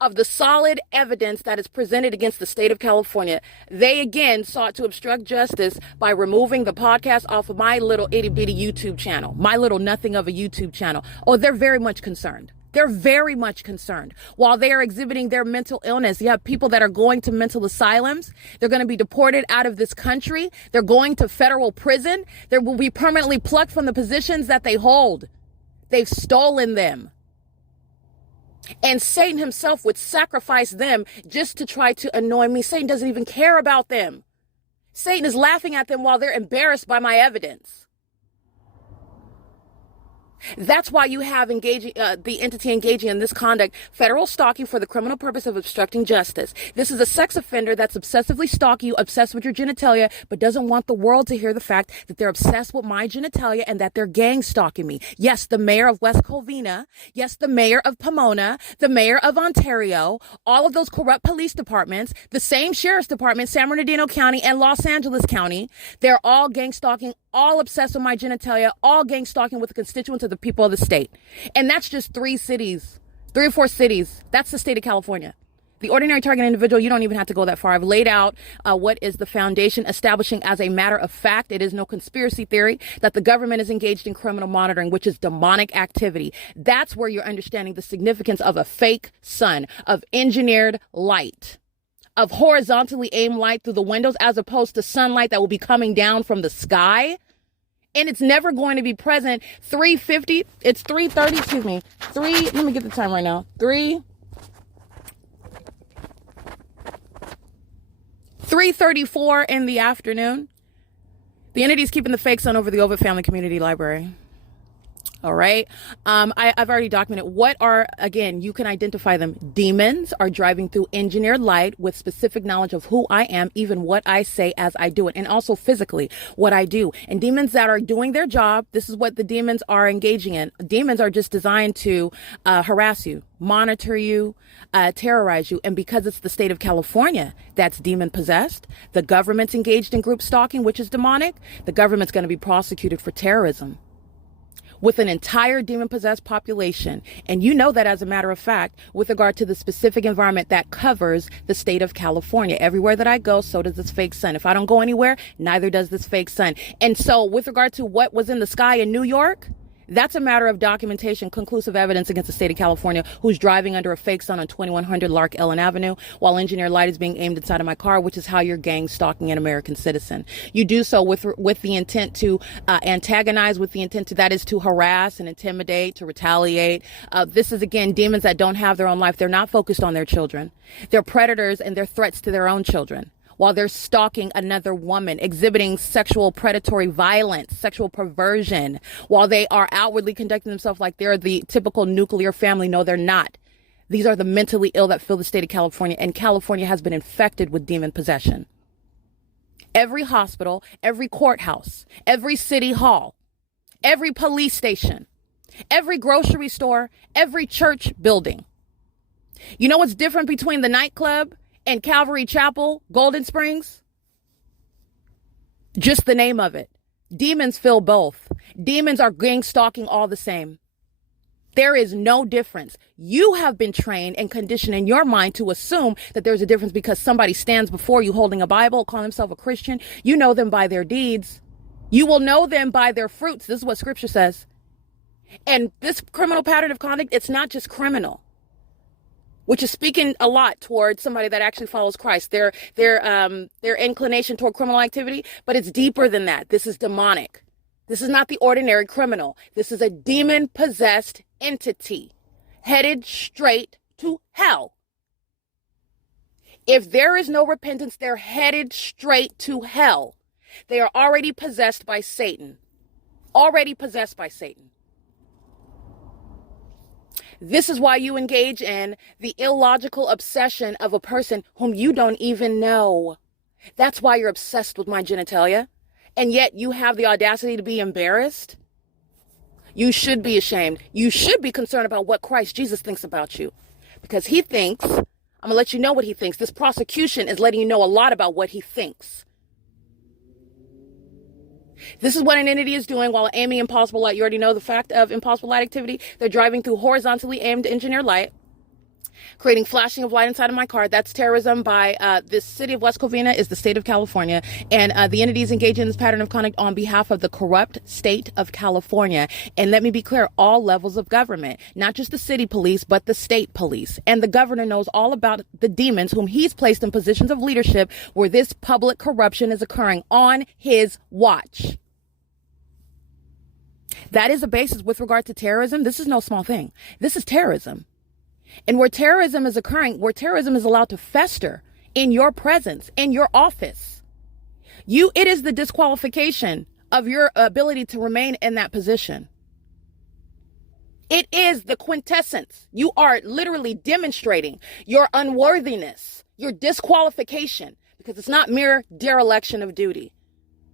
of the solid evidence that is presented against the state of California. They again sought to obstruct justice by removing the podcast off of my little itty bitty YouTube channel, my little nothing of a YouTube channel. Oh, they're very much concerned. They're very much concerned. While they are exhibiting their mental illness, you have people that are going to mental asylums. They're going to be deported out of this country. They're going to federal prison. They will be permanently plucked from the positions that they hold. They've stolen them. And Satan himself would sacrifice them just to try to annoy me. Satan doesn't even care about them. Satan is laughing at them while they're embarrassed by my evidence. That's why you have the entity engaging in this conduct, federal stalking for the criminal purpose of obstructing justice. This is a sex offender that's obsessively stalking you, obsessed with your genitalia, but doesn't want the world to hear the fact that they're obsessed with my genitalia and that they're gang stalking me. Yes, the mayor of West Covina. Yes, the mayor of Pomona, the mayor of Ontario, all of those corrupt police departments, the same sheriff's department, San Bernardino County and Los Angeles County. They're all gang stalking, all obsessed with my genitalia, all gang stalking with the constituents of the people of the state. And that's just 3 or 4 cities. That's the state of California. The ordinary target individual, you don't even have to go that far. I've laid out what is the foundation, establishing as a matter of fact, it is no conspiracy theory, that the government is engaged in criminal monitoring, which is demonic activity. That's where you're understanding the significance of a fake sun, of engineered light, of horizontally aimed light through the windows, as opposed to sunlight that will be coming down from the sky. And it's never going to be present. 3:50, it's 3:30, excuse me. Let me get the time right now. 3:34 in the afternoon. The entity is keeping the fake sun over the Ovid Family Community Library. All right. I've already documented what are, again, you can identify them. Demons are driving through engineered light with specific knowledge of who I am, even what I say as I do it, and also physically what I do. And demons that are doing their job, this is what the demons are engaging in. Demons are just designed to harass you, monitor you, terrorize you. And because it's the state of California that's demon possessed, the government's engaged in group stalking, which is demonic. The government's going to be prosecuted for terrorism with an entire demon-possessed population. And you know that as a matter of fact, with regard to the specific environment that covers the state of California. Everywhere that I go, so does this fake sun. If I don't go anywhere, neither does this fake sun. And so with regard to what was in the sky in New York, that's a matter of documentation, conclusive evidence against the state of California, who's driving under a fake sun on 2100 LARK Ellen Avenue while engineered light is being aimed inside of my car, which is how you're gang stalking an American citizen. You do so with the intent to antagonize, with the intent to, that is to harass and intimidate, to retaliate. This is, again, demons that don't have their own life. They're not focused on their children. They're predators and they're threats to their own children, while they're stalking another woman, exhibiting sexual predatory violence, sexual perversion, while they are outwardly conducting themselves like they're the typical nuclear family. No, they're not. These are the mentally ill that fill the state of California, and California has been infected with demon possession. Every hospital, every courthouse, every city hall, every police station, every grocery store, every church building. You know what's different between the nightclub and Calvary Chapel, Golden Springs? Just the name of it. Demons fill both. Demons are gang stalking all the same. There is no difference. You have been trained and conditioned in your mind to assume that there's a difference because somebody stands before you holding a Bible, calling himself a Christian. You know them by their deeds. You will know them by their fruits. This is what scripture says. And this criminal pattern of conduct, it's not just criminal, which is speaking a lot towards somebody that actually follows Christ, their inclination toward criminal activity, but it's deeper than that. This is demonic. This is not the ordinary criminal. This is a demon-possessed entity headed straight to hell. If there is no repentance, they're headed straight to hell. They are already possessed by Satan. Already possessed by Satan. This is why you engage in the illogical obsession of a person whom you don't even know. That's why you're obsessed with my genitalia. And yet you have the audacity to be embarrassed. You should be ashamed. You should be concerned about what Christ Jesus thinks about you. Because he thinks, I'm going to let you know what he thinks. This prosecution is letting you know a lot about what he thinks. This is what an entity is doing while aiming impossible light. You already know the fact of impossible light activity. They're driving through horizontally aimed engineered light. creating flashing of light inside of my car. That's terrorism by this city of West Covina is the state of California. And the entities engaged in this pattern of conduct on behalf of the corrupt state of California. And let me be clear, all levels of government, not just the city police, but the state police. And the governor knows all about the demons whom he's placed in positions of leadership where this public corruption is occurring on his watch. That is the basis with regard to terrorism. This is no small thing. This is terrorism. And where terrorism is occurring, where terrorism is allowed to fester in your presence, in your office, it is the disqualification of your ability to remain in that position. It is the quintessence. You are literally demonstrating your unworthiness, your disqualification, because it's not mere dereliction of duty.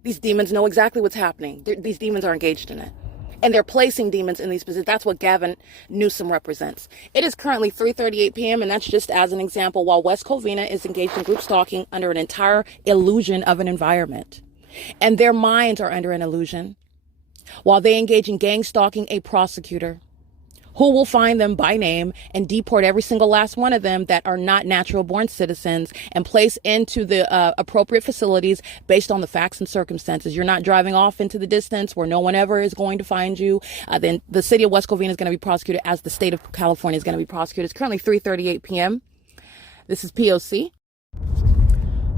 These demons know exactly what's happening. These demons are engaged in it. And they're placing demons in these positions. That's what Gavin Newsom represents. It is currently 3:38 p.m. and that's just as an example while West Covina is engaged in group stalking under an entire illusion of an environment. And their minds are under an illusion while they engage in gang stalking a prosecutor who will find them by name and deport every single last one of them that are not natural born citizens and place into the appropriate facilities based on the facts and circumstances. You're not driving off into the distance where no one ever is going to find you. Then the city of West Covina is going to be prosecuted as the state of California is going to be prosecuted. It's currently 3:38 p.m. This is P.O.C.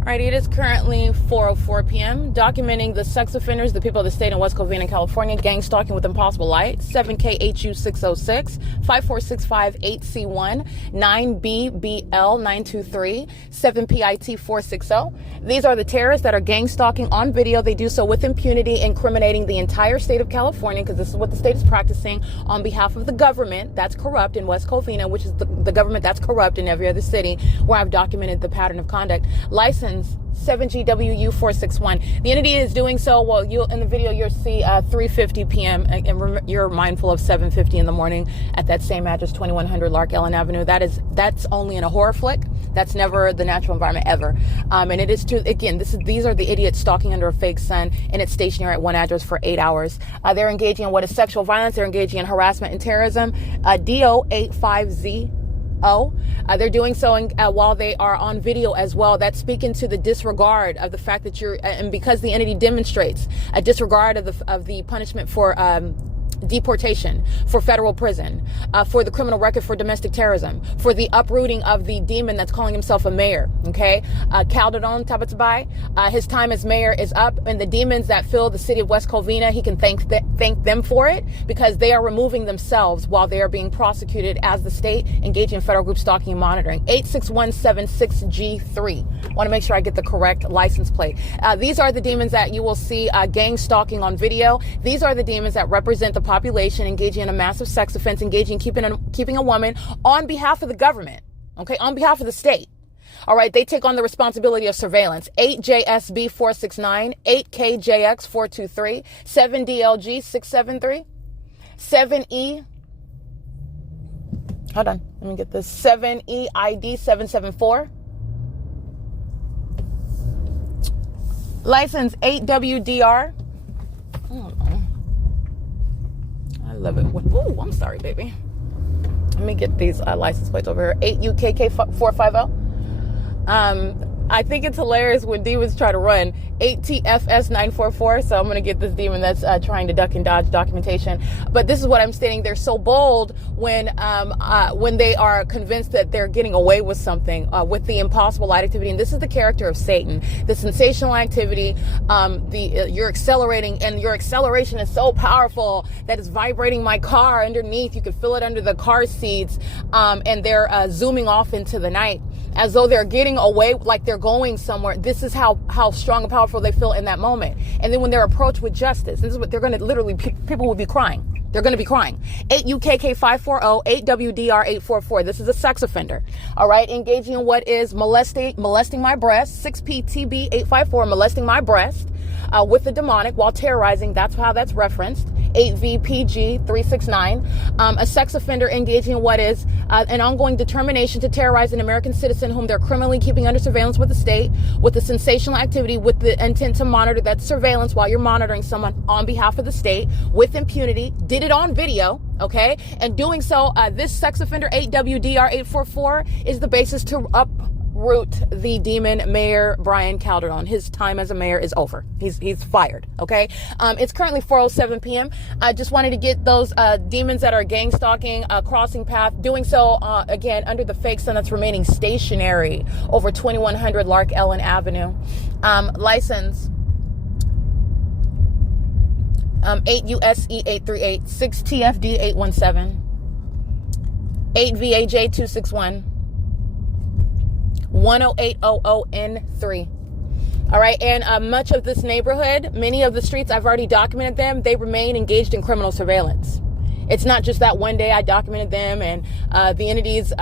Alrighty, it is currently 4:04 p.m. Documenting the sex offenders, the people of the state in West Covina, California, gang stalking with impossible light, 7KHU606, 54658C1, 9BBL923, 7PIT460. These are the terrorists that are gang stalking on video. They do so with impunity, incriminating the entire state of California, because this is what the state is practicing on behalf of the government that's corrupt in West Covina, which is the government that's corrupt in every other city where I've documented the pattern of conduct. License 7GWU461. The entity is doing so. Well, in the video you'll see 3:50 p.m. and you're mindful of 7:50 in the morning at that same address, 2100 Lark Ellen Avenue. That's only in a horror flick. That's never the natural environment ever. And it is to again. These are the idiots stalking under a fake sun, and it's stationary at one address for 8 hours. They're engaging in what is sexual violence. They're engaging in harassment and terrorism. DO85Z. They're doing so while they are on video as well. That's speaking to the disregard of the fact that and because the entity demonstrates a disregard of the punishment for deportation, for federal prison, for the criminal record for domestic terrorism, for the uprooting of the demon that's calling himself a mayor. Okay, Calderon Tabatabai, his time as mayor is up, and the demons that fill the city of West Covina, he can thank them for it, because they are removing themselves while they are being prosecuted as the state engaging in federal group stalking and monitoring. 86176G3. Want to make sure I get the correct license plate. These are the demons that you will see gang stalking on video. These are the demons that represent the population engaging in a massive sex offense, engaging keeping a woman on behalf of the government, okay, on behalf of the state. All right, they take on the responsibility of surveillance. 8JSB469, 8KJX423, 7DLG673, 7E. Hold on, let me get this. 7EID774. License 8WDR. I love it. Ooh, I'm sorry, baby. Let me get these license plates over here. 8UKK450. I think it's hilarious when demons try to run. 8TFS944. So I'm going to get this demon that's trying to duck and dodge documentation. But this is what I'm stating. They're so bold when they are convinced that they're getting away with something, with the impossible light activity. And this is the character of Satan. The sensational activity, you're accelerating, and your acceleration is so powerful that it's vibrating my car underneath. You can feel it under the car seats. And they're zooming off into the night as though they're getting away, like they're going somewhere. This is how strong and powerful they feel in that moment. And then when they're approached with justice, this is what they're going to literally, people will be crying. They're going to be crying. 8UKK540, 8WDR844. This is a sex offender. All right. Engaging in what is molesting my breast. 6PTB854, molesting my breast with the demonic while terrorizing. That's how that's referenced. 8VPG369. A sex offender engaging in what is an ongoing determination to terrorize an American citizen whom they're criminally keeping under surveillance with the state, with the sensational activity, with the intent to monitor that surveillance while you're monitoring someone on behalf of the state with impunity. Did it on video. Okay, and doing so, this sex offender 8WDR844 is the basis to uproot the demon Mayor Brian Calderon. His time as a mayor is over. He's fired. Okay, it's currently 4:07 p.m. I just wanted to get those demons that are gang stalking, crossing path, doing so again under the fake sun that's remaining stationary over 2100 Lark Ellen Avenue. License 8 U.S.C 838, 6 TFD 817, 8 VAJ 261, 10800N3. All right, and much of this neighborhood, many of the streets, I've already documented them. They remain engaged in criminal surveillance. It's not just that one day I documented them and the entities,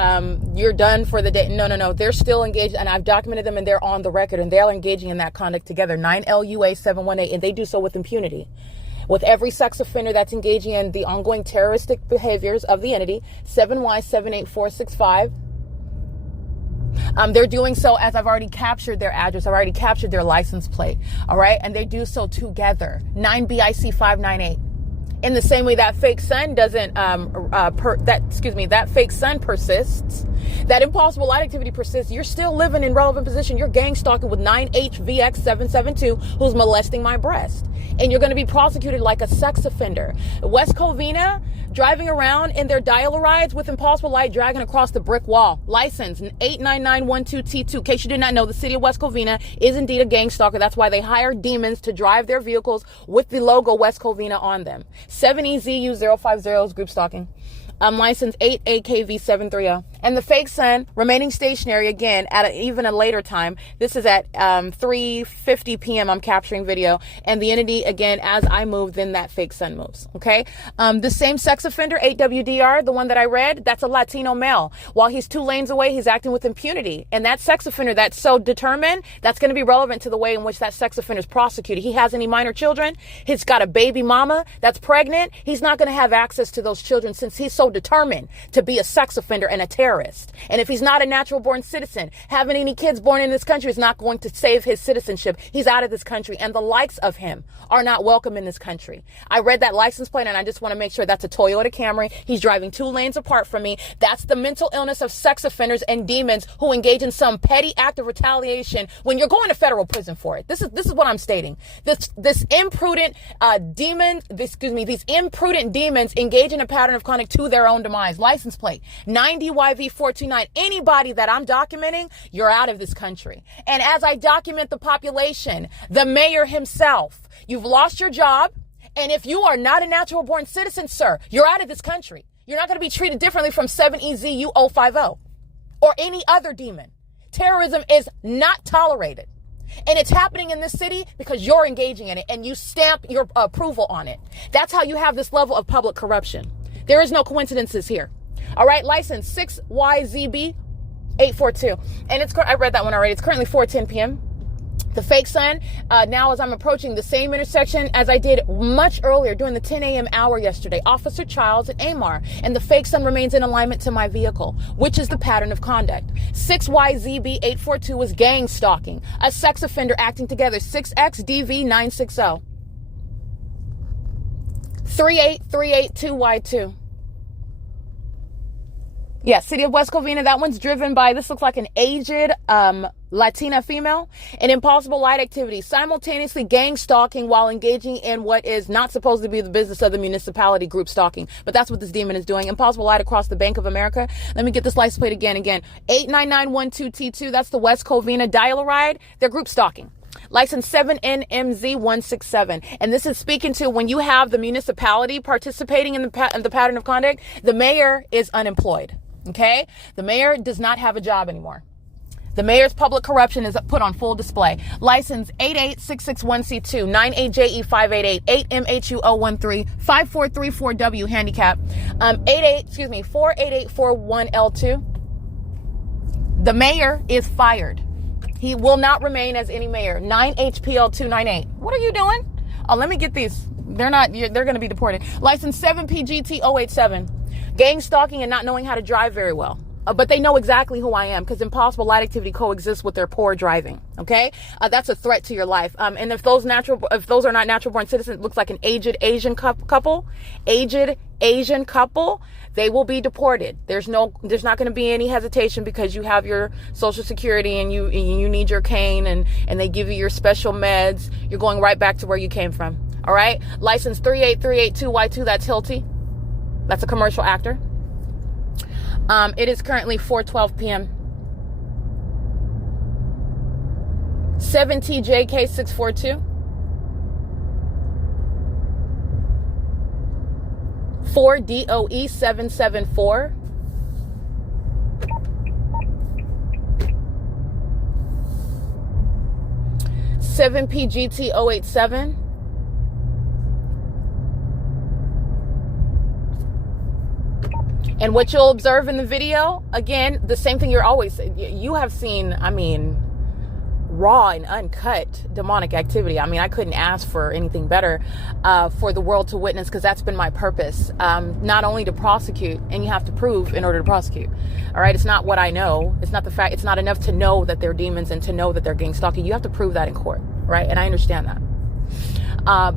you're done for the day. No. They're still engaged, and I've documented them, and they're on the record, and they're engaging in that conduct together. 9LUA 718, and they do so with impunity. With every sex offender that's engaging in the ongoing terroristic behaviors of the entity, 7Y78465. They're doing so as I've already captured their address. I've already captured their license plate. All right. And they do so together. 9BIC 598. In the same way that fake sun doesn't, that fake sun persists, that impossible light activity persists, you're still living in relevant position. You're gang stalking with 9HVX772, who's molesting my breast. And you're going to be prosecuted like a sex offender. West Covina, driving around in their dial rides with impossible light dragging across the brick wall. License 89912T2. In case you did not know, the city of West Covina is indeed a gang stalker. That's why they hire demons to drive their vehicles with the logo West Covina on them. 7EZU050 is group stalking. License 8AKV730. And the fake sun remaining stationary again at even a later time. This is at 3:50 p.m. I'm capturing video. And the entity, again, as I move, then that fake sun moves. Okay. The same sex offender, 8WDR, the one that I read, that's a Latino male. While he's 2 lanes away, he's acting with impunity. And that sex offender that's so determined, that's going to be relevant to the way in which that sex offender is prosecuted. He has any minor children. He's got a baby mama that's pregnant. He's not going to have access to those children since he's so determined to be a sex offender and a terrorist. And if he's not a natural born citizen, having any kids born in this country is not going to save his citizenship. He's out of this country, and the likes of him are not welcome in this country. I read that license plate, and I just want to make sure that's a Toyota Camry. He's driving 2 lanes apart from me. That's the mental illness of sex offenders and demons who engage in some petty act of retaliation when you're going to federal prison for it. This is what I'm stating. This imprudent these imprudent demons engage in a pattern of conduct to their own demise. License plate 9DYV429. Anybody that I'm documenting, you're out of this country. And as I document the population, the mayor himself, you've lost your job. And if you are not a natural born citizen, sir, you're out of this country. You're not going to be treated differently from 7EZU050 or any other demon. Terrorism is not tolerated. And it's happening in this city because you're engaging in it and you stamp your approval on it. That's how you have this level of public corruption. There is no coincidences here. All right, license 6YZB842. And I read that one already. It's currently 4:10 p.m. The fake sun, now as I'm approaching the same intersection as I did much earlier during the 10 a.m. hour yesterday, Officer Childs at AMAR, and the fake sun remains in alignment to my vehicle, which is the pattern of conduct. 6YZB842 was gang stalking, a sex offender acting together, 6XDV960. 38382Y2. Yeah, City of West Covina, that one's driven by, this looks like an aged Latina female. An impossible light activity, simultaneously gang stalking while engaging in what is not supposed to be the business of the municipality, group stalking. But that's what this demon is doing. Impossible light across the Bank of America. Let me get this license plate again. 89912T2, that's the West Covina dial ride. They're group stalking. License 7NMZ167. And this is speaking to when you have the municipality participating in the pattern of conduct, the mayor is unemployed. Okay? The mayor does not have a job anymore. The mayor's public corruption is put on full display. License 88661C2, 98JE588, 8MHU013, 5434W handicap, 48841L2. The mayor is fired. He will not remain as any mayor. 9HPL298. What are you doing? Oh, let me get these. They're going to be deported. License 7PGT087. Gang stalking and not knowing how to drive very well. but they know exactly who I am, because impossible light activity coexists with their poor driving. Okay, that's a threat to your life. And if those are not natural born citizens, it looks like an aged Asian couple, they will be deported. There's not going to be any hesitation, because you have your Social Security and you need your cane, and they give you your special meds. You're going right back to where you came from. All right. License 38382Y2. That's Hilty. That's a commercial actor. It is currently 4:12 p.m. 7TJK642. 4DOE774. 7PGT087. And what you'll observe in the video, again, the same thing you have seen, raw and uncut demonic activity. I couldn't ask for anything better for the world to witness, because that's been my purpose. Not only to prosecute, and you have to prove in order to prosecute. All right, it's not what I know. It's not the fact. It's not enough to know that they're demons and to know that they're gang stalking. You have to prove that in court, right? And I understand that.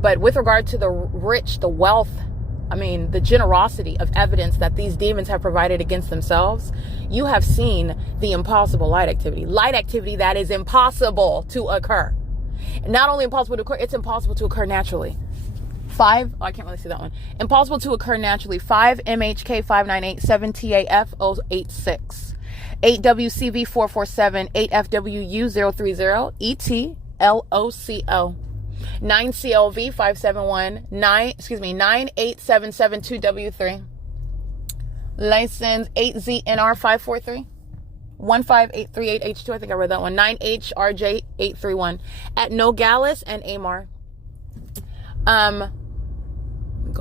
But with regard to the rich, the wealth, the generosity of evidence that these demons have provided against themselves, you have seen the impossible light activity that is impossible to occur. Not only impossible to occur, it's impossible to occur naturally. I can't really see that one. Impossible to occur naturally. 5 MHK 598, 7 TAF 086, 8 WCV 447, 8 FWU 030, ET LOCO. 9 CLV 571 98772W3. License 8ZNR 543 15838H2. I think I read that one. 9HRJ831 at Nogales and AMAR. Go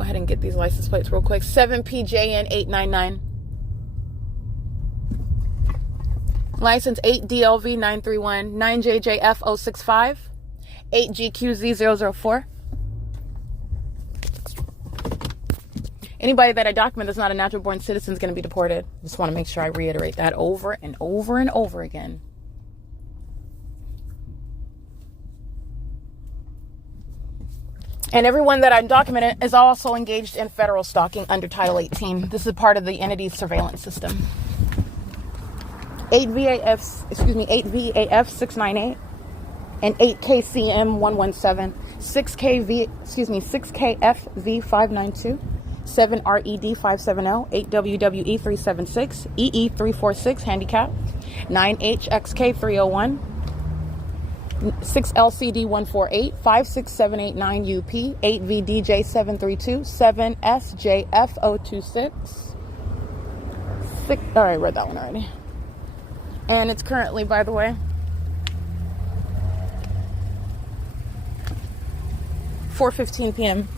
ahead and get these license plates real quick. 7PJN899. License 8DLV931 9JJF065. 8GQZ004. Anybody that I document that's not a natural born citizen is going to be deported. Just want to make sure I reiterate that over and over and over again. And everyone that I'm documenting is also engaged in federal stalking under Title 18. This is part of the entity's surveillance system. 8VAF 698. And 8KCM117, 6KFV592, 7RED570, 8WWE376, EE346 handicap, 9HXK301, 6LCD148, 56789UP, 8VDJ732, 7SJF026. All right, read that one already. And it's currently, by the way, 4:15 p.m.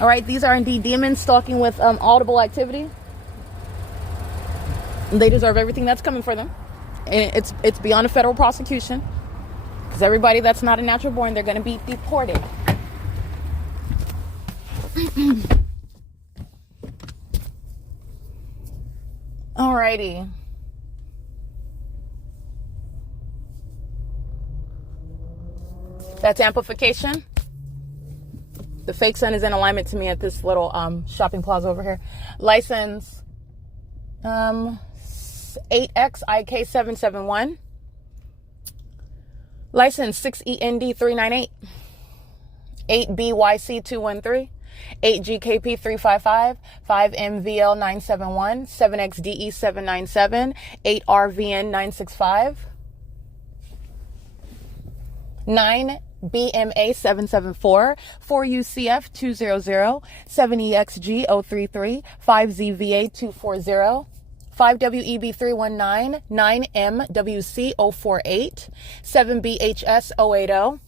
All right, these are indeed demons stalking with audible activity. They deserve everything that's coming for them, and it's beyond a federal prosecution, because everybody that's not a natural born, they're going to be deported. Alrighty. That's amplification. The fake sun is in alignment to me at this little shopping plaza over here. License 8XIK771. License 6END398. 8BYC213. 8GKP355. 5MVL971. 7XDE797. 8RVN965. 9 BMA774, 4UCF200, 7EXG033, 5ZVA240, 5WEB319, 9MWC048, 7BHS080.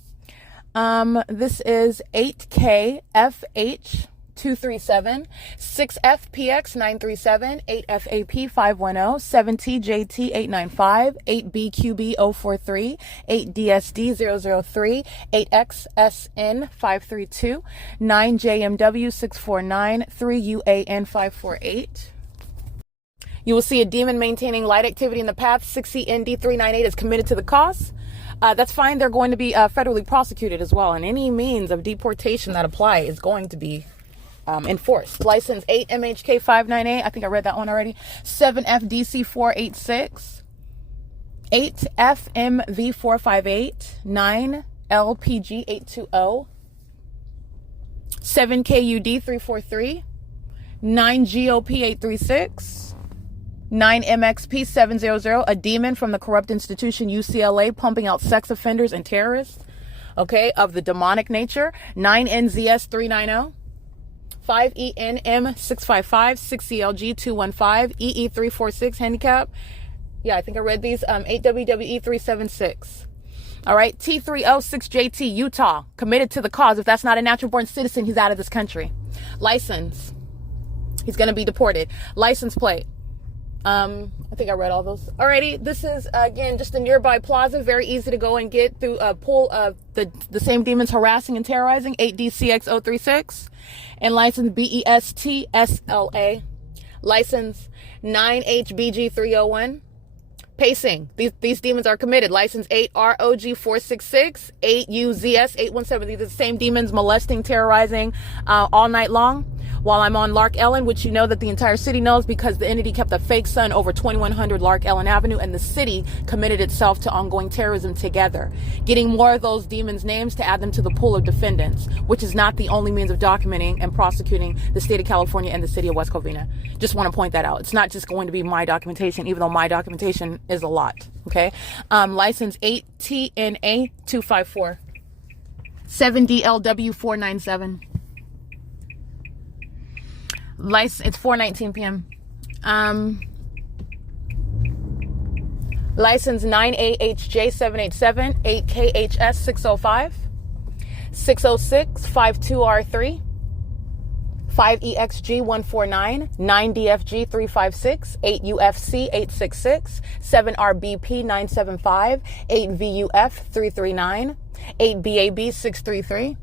This is 8KFH2 237, 6FPX 937, 8FAP 510, 7TJT 895, 8BQB 043, 8DSD 003, 8XSN 532, 9JMW 649, 3UAN 548. You will see a demon maintaining light activity in the path. 6CND 398 is committed to the cause. That's fine. They're going to be federally prosecuted as well. And any means of deportation that apply is going to be enforced. License 8MHK 598. I think I read that one already. 7FDC 486. 8FMV 458. 9LPG 820. 7KUD 343. 9GOP 836. 9MXP 700, a demon from the corrupt institution UCLA pumping out sex offenders and terrorists, okay, of the demonic nature. 9NZS 390, 5ENM 655, 6CLG 215, EE 346 handicap. Yeah, I think I read these. 8WWE 376. All right, T306JT Utah, committed to the cause. If that's not a natural born citizen, he's out of this country. License, he's going to be deported. License plate. I think I read all those. Alrighty, this is again just a nearby plaza, very easy to go and get through a pool of the same demons harassing and terrorizing. 8DCX036 and license BESTSLA, license 9HBG301. Pacing. These demons are committed. License 8ROG466, 8UZS817. These are the same demons molesting, terrorizing all night long. While I'm on Lark Ellen, which you know that the entire city knows because the entity kept a fake sun over 2100 Lark Ellen Avenue, and the city committed itself to ongoing terrorism together. Getting more of those demons' names to add them to the pool of defendants, which is not the only means of documenting and prosecuting the state of California and the city of West Covina. Just want to point that out. It's not just going to be my documentation, even though my documentation is a lot. Okay. License 8TNA254, 7DLW497. It's 4:19 p.m. License 9AHJ787, 8KHS605, 606 52R3, 5EXG149, 9DFG356, 8UFC 866, 7RBP 975, 8VUF 339, 8BAB 633,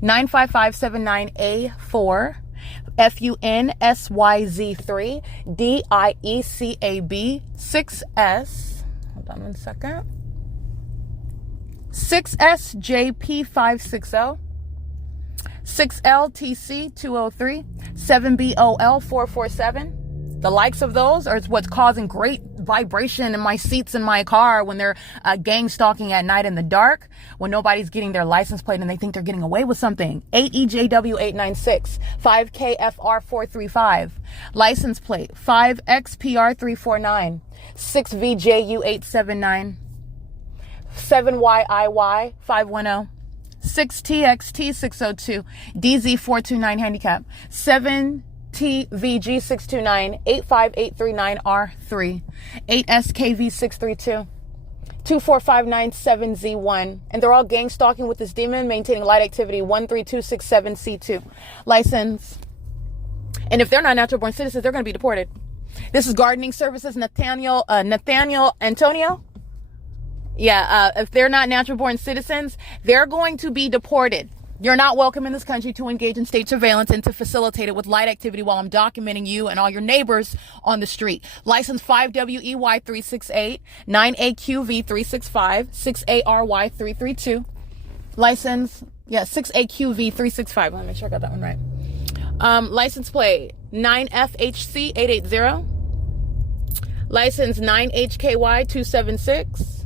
95579A4, FUNSYZ3, DIECAB 6S. Hold on one second. 6SJP560, 6LTC203, 7BOL447. The likes of those are what's causing great vibration in my seats in my car when they're gang stalking at night in the dark, when nobody's getting their license plate and they think they're getting away with something. 8EJW896, 5KFR435, license plate 5XPR349, 6VJU879, 7YIY510, 6TXT602, DZ429 handicap, 7TVG629, 85839R3, 8SKV632, 24597Z1. And they're all gang stalking with this demon, maintaining light activity 13267C2. License. And if they're not natural born citizens, they're going to be deported. This is gardening services, Nathaniel Antonio. Yeah, if they're not natural born citizens, they're going to be deported. You're not welcome in this country to engage in state surveillance and to facilitate it with light activity while I'm documenting you and all your neighbors on the street. License 5WEY368, 9AQV365, 6ARY332. License, 6AQV365. Let me make sure I got that one right. License plate 9FHC880. License 9HKY276.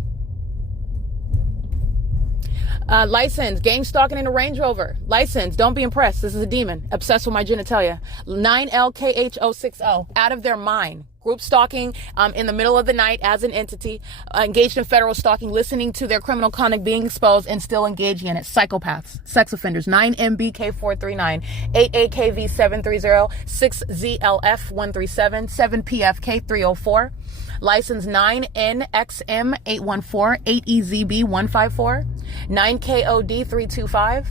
License, gang stalking in a Range Rover. License, don't be impressed. This is a demon. Obsessed with my genitalia. 9LKH060. Out of their mind. Group stalking in the middle of the night as an entity. Engaged in federal stalking, listening to their criminal conduct being exposed and still engaging in it. Psychopaths. Sex offenders. 9MBK439. 8AKV730. 6ZLF137. 7PFK304. License 9NXM814, 8EZB154, 9KOD325,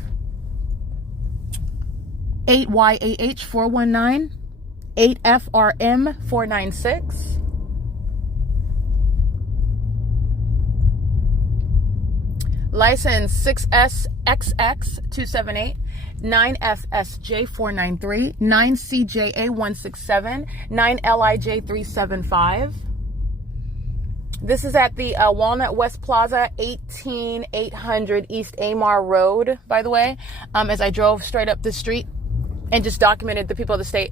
8YAH 419, 8FRM 496, license 6SXX 278, 9FSJ 493, 9CJA 167, 9LIJ 375. This is at the Walnut West Plaza, 18800 East AMAR Road, by the way, as I drove straight up the street and just documented the people of the state.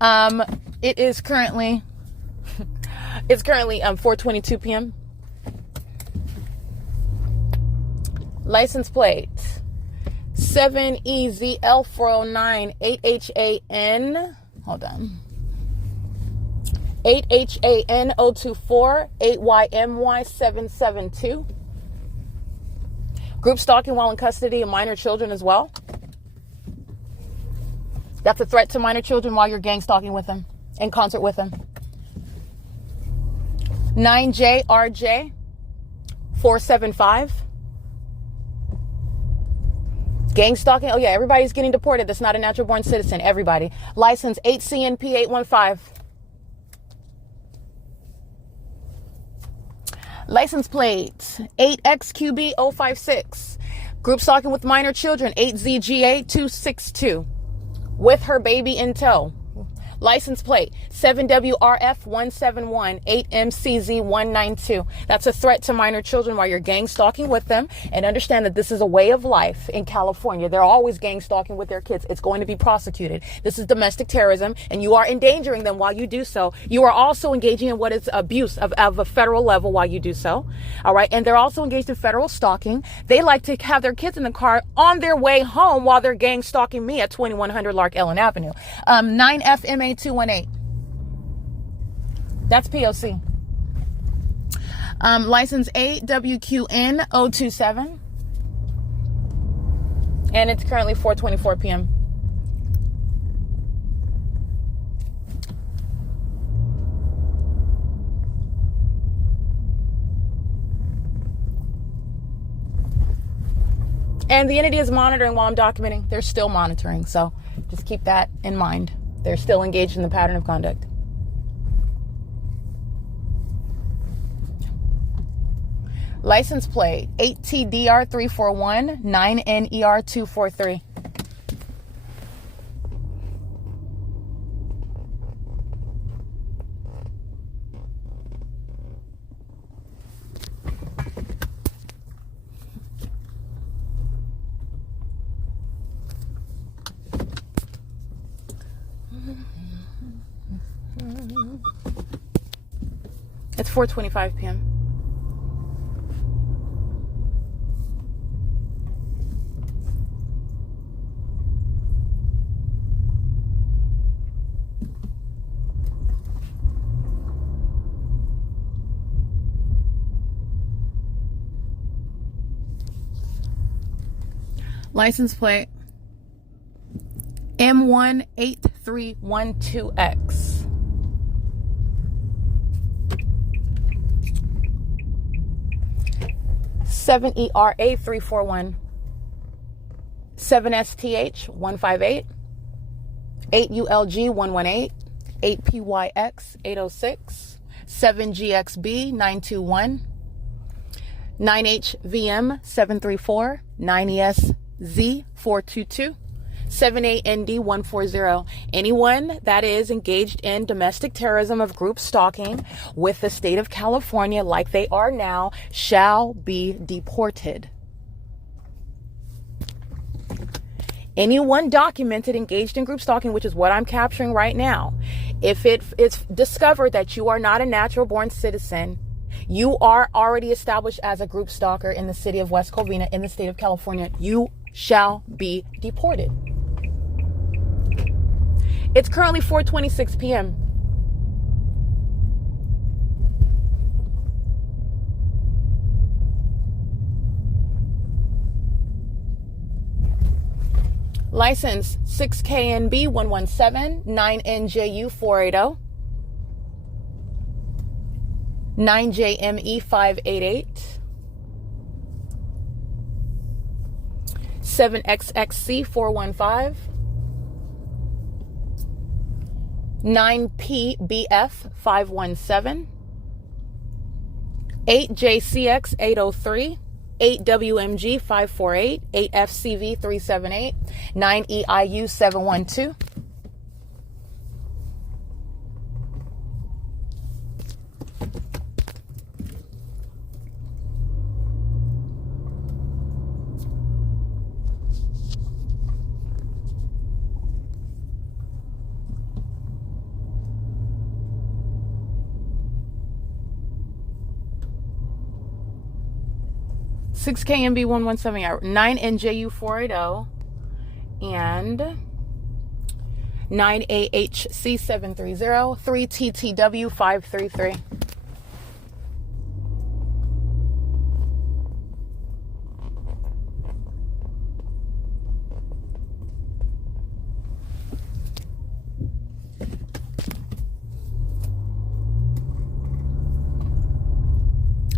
It is currently, it's currently 4:22 p.m. License plate 7EZL409 8HAN. Hold on. 8HAN 024 8YMY 772. Group stalking while in custody of minor children as well. That's a threat to minor children while you're gang stalking with them, in concert with them. 9JRJ 475. Gang stalking. Oh yeah, everybody's getting deported. That's not a natural born citizen. Everybody. License 8CNP 815. License plate 8XQB 056. Group stalking with minor children 8ZGA 262. With her baby in tow. License plate 7WRF 171 8MCZ 192. That's a threat to minor children while you're gang stalking with them. And understand that this is a way of life in California. They're always gang stalking with their kids. It's going to be prosecuted. This is domestic terrorism, and you are endangering them while you do so. You are also engaging in what is abuse of a federal level while you do so. All right. And they're also engaged in federal stalking. They like to have their kids in the car on their way home while they're gang stalking me at 2100 Lark Ellen Avenue. 9FMA 218. That's P.O.C. License 8WQN 027. And it's currently 4:24 p.m. And the entity is monitoring while I'm documenting. They're still monitoring. So just keep that in mind. They're still engaged in the pattern of conduct. License plate 8TDR 341 9NER 243. It's 4:25 p.m. License plate M18312X. Seven ERA 341, 7STH 158, 8ULG 118, 8PYX 806, 7GXB 921, 9HVM 734, 9ESZ 422, 78ND 140. Anyone that is engaged in domestic terrorism of group stalking with the state of California like they are now shall be deported. Anyone documented engaged in group stalking, which is what I'm capturing right now, if it's discovered that you are not a natural born citizen, you are already established as a group stalker in the city of West Covina in the state of California, you shall be deported. It's currently 4:26 p.m. License 6KNB 117, 9NJU 480, 9JME 588, 7XXC 415, 9PBF517, 8JCX803, 8WMG548, 8FCV378, 9EIU712. Six KMB 117, 9 NJU 480, and 9 AHC 730, 3 TTW 533.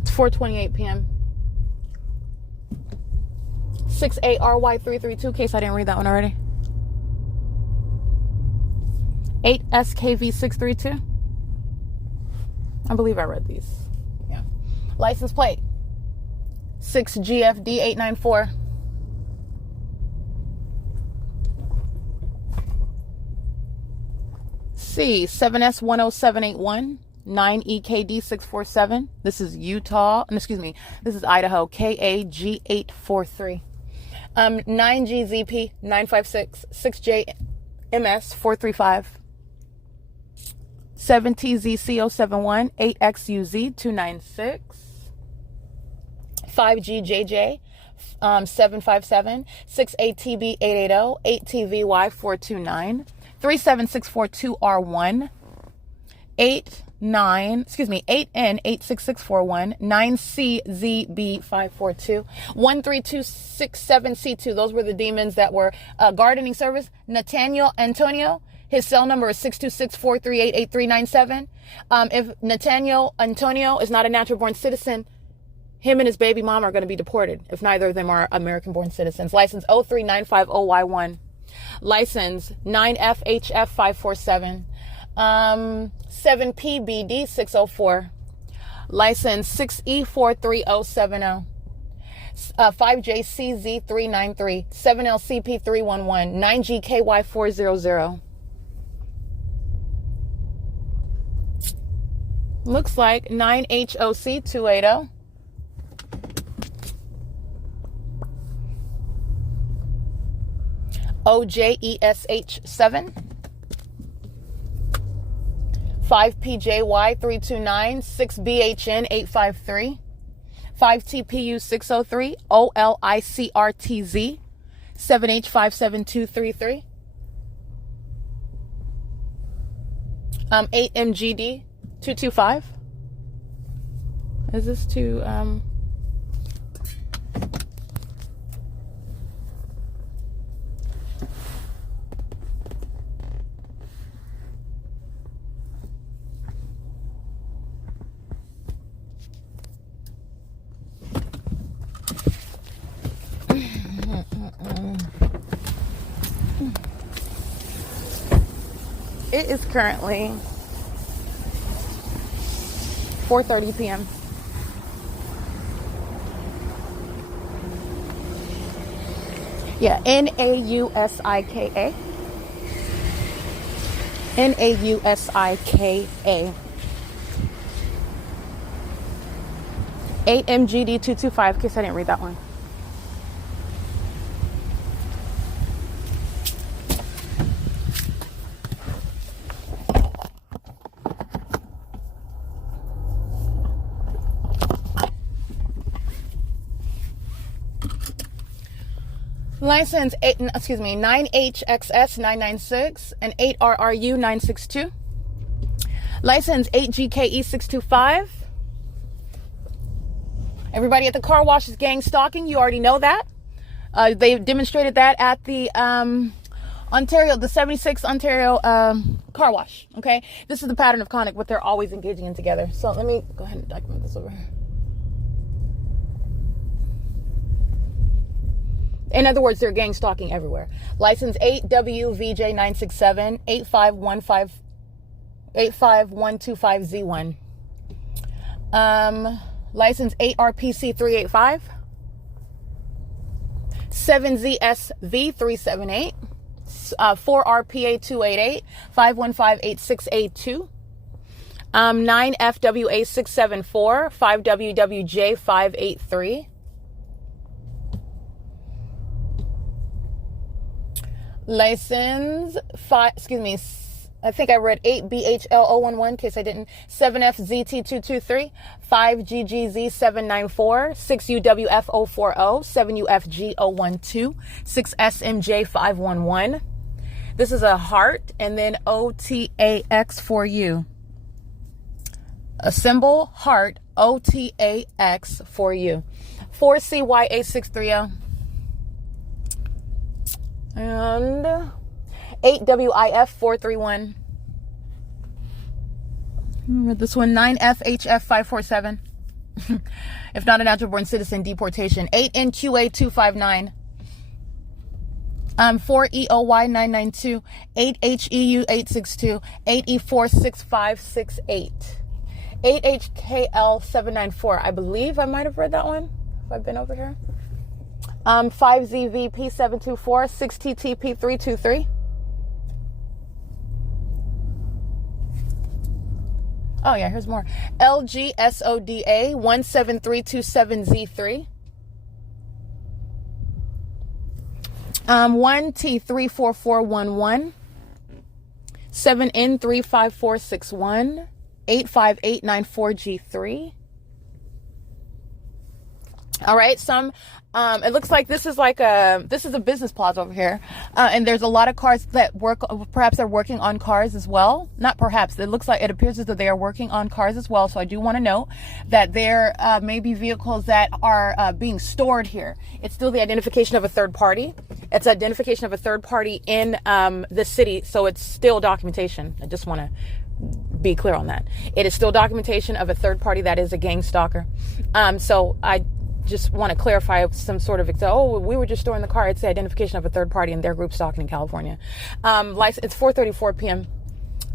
It's 4:28 p.m. 6ARY332, in case I didn't read that one already. 8SKV632. I believe I read these. Yeah. License plate 6GFD894. C7S10781. 9EKD647. This is Utah. Excuse me. This is Idaho. KAG843. 9GZP956. 6JMS435. 7TZCO71. 8XUZ296. 5GJJ 757. 6ATB880. 8TVY429. 37642R1. 8N86641, 9CZB542, 13267C2. Those were the demons that were gardening service. Nathaniel Antonio, his cell number is 626-438-8397. If Nathaniel Antonio is not a natural born citizen, him and his baby mom are going to be deported if neither of them are American born citizens. License 03950Y1. License 9FHF547. 7PBD604. License 6E43070. 5JCZ393. 7LCP311. 9GKY400. Looks like 9HOC280. OJESH7. 5PJY329, 6BHN853, 5TPU603, OLICRTZ, 7H57233, 8MGD225. Is this to It is currently 4:30 p.m. Yeah, NAUSIKA. NAUSIKA. 8MGD225, in case I didn't read that one. License 9HXS996 and 8RRU962. License 8GKE625. Everybody at the car wash is gang stalking. You already know that. They demonstrated that at the Ontario, the 76 Ontario car wash. Okay, this is the pattern of conduct, what they're always engaging in together. So let me go ahead and document this over here. In other words, they're gang stalking everywhere. License 8WVJ967, 85125Z1. License 8RPC385. 7ZSV378. 4RPA288. 5158682. 9FWA674. 5WWJ583. License 5, I think I read 8BHL011 in case I didn't. 7FZT223, 5GGZ794, 6UWF040, 7UFG012, 6SMJ511. This is a heart, and then OTAX for you. A symbol, heart, OTAX for you. 4CYA630. And 8WIF431. Remember this one, 9FHF547. If not a natural born citizen, deportation. 8NQA259. 4EOY992. 8HEU862. 8E46568. 8HKL794. I believe I might have read that one if I've been over here. 5ZVP724, 6TTP323. Oh yeah, here's more. LGSODA 17327Z3. 1T34411. 7N35461. 85894G3. All right, it looks like this is a business plaza over here, and there's a lot of cars that work. Perhaps they're working on cars as well. Not perhaps. It appears as though they are working on cars as well. So I do want to note that there may be vehicles that are being stored here. It's still the identification of a third party. It's identification of a third party in the city, so it's still documentation. I just want to be clear on that. It is still documentation of a third party that is a gang stalker. So I just want to clarify some sort of, we were just storing the car. It's the identification of a third party and their group stalking in California. It's 4:34 p.m.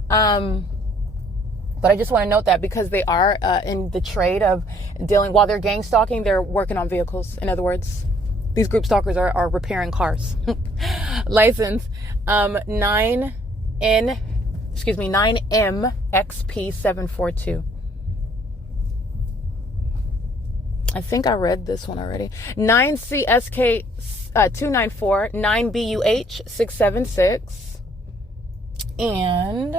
But I just want to note that because they are in the trade of dealing, while they're gang stalking, they're working on vehicles. In other words, these group stalkers are repairing cars. License 9MXP742. I think I read this one already. 9CSK 294, 9BUH 676, and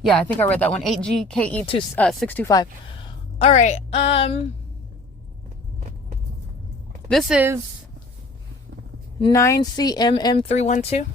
yeah, I think I read that one. 8GKE 625. All right. This is 9CMM 312.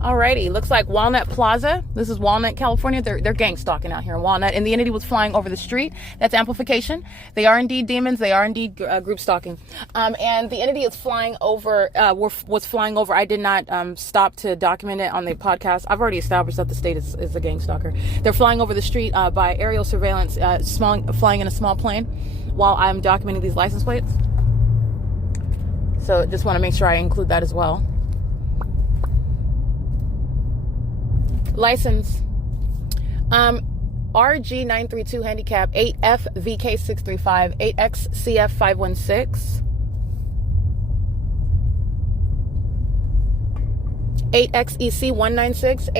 Alrighty, looks like Walnut Plaza. This is Walnut, California. They're gang stalking out here in Walnut, and the entity was flying over the street. That's amplification. They are indeed demons. They are indeed group stalking. And the entity is flying over. Was flying over. I did not stop to document it on the podcast. I've already established that the state is a gang stalker. They're flying over the street by aerial surveillance, flying in a small plane, while I'm documenting these license plates. So just want to make sure I include that as well. License RG932 handicap 8FVK635 8XCF516 8XEC196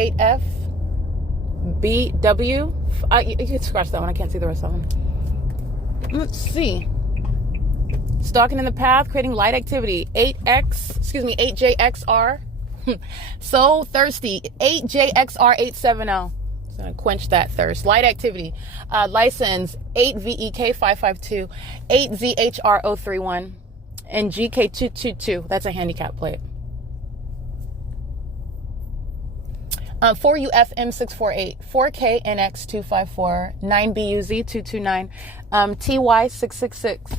8FBW. You can scratch that one. I can't see the rest of them. Let's see. Stalking in the path, creating light activity. 8JXR. So thirsty. 8JXR870. It's gonna quench that thirst. Light activity. License 8VEK552, 8ZHR031, and GK222. That's a handicap plate. 4UFM648, 4KNX254, 9BUZ229, TY666,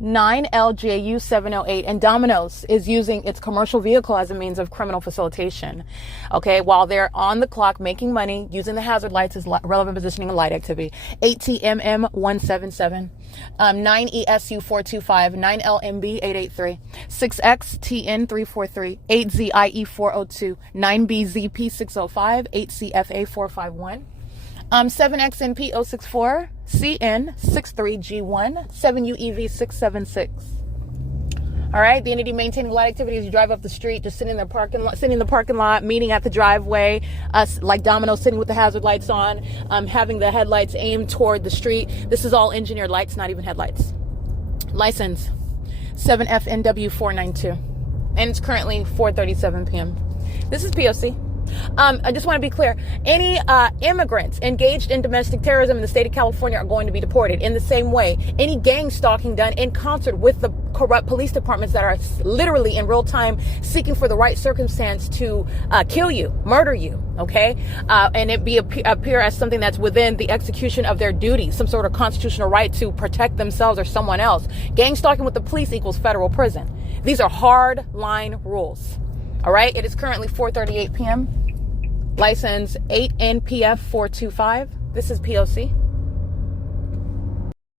9LJU 708, and Domino's is using its commercial vehicle as a means of criminal facilitation. Okay, while they're on the clock making money, using the hazard lights as relevant positioning and light activity. 8TMM 177, 9ESU 425, 9LMB 883, 6XTN 343, 8ZIE 402, 9BZP 605, 8CFA 451. 7XNP 064, CN 63G1, 7UEV 676. All right, the entity maintaining light activity as you drive up the street, just sitting in the parking lot, meeting at the driveway, like Domino sitting with the hazard lights on, having the headlights aimed toward the street. This is all engineered lights, not even headlights. License 7FNW 492, and it's currently 4:37 p.m. This is P.O.C. I just want to be clear. Any immigrants engaged in domestic terrorism in the state of California are going to be deported. In the same way, any gang stalking done in concert with the corrupt police departments that are literally in real time seeking for the right circumstance to kill you, murder you, okay? And it appear as something that's within the execution of their duty, some sort of constitutional right to protect themselves or someone else. Gang stalking with the police equals federal prison. These are hard line rules. All right, it is currently 4:38 p.m. License 8NPF 425. This is P.O.C.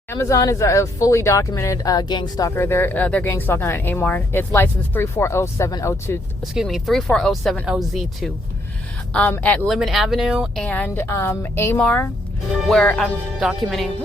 Amazon is a fully documented gang stalker. They're gang stalking on AMAR. It's license 34070Z2 at Lemon Avenue and AMAR, where I'm documenting.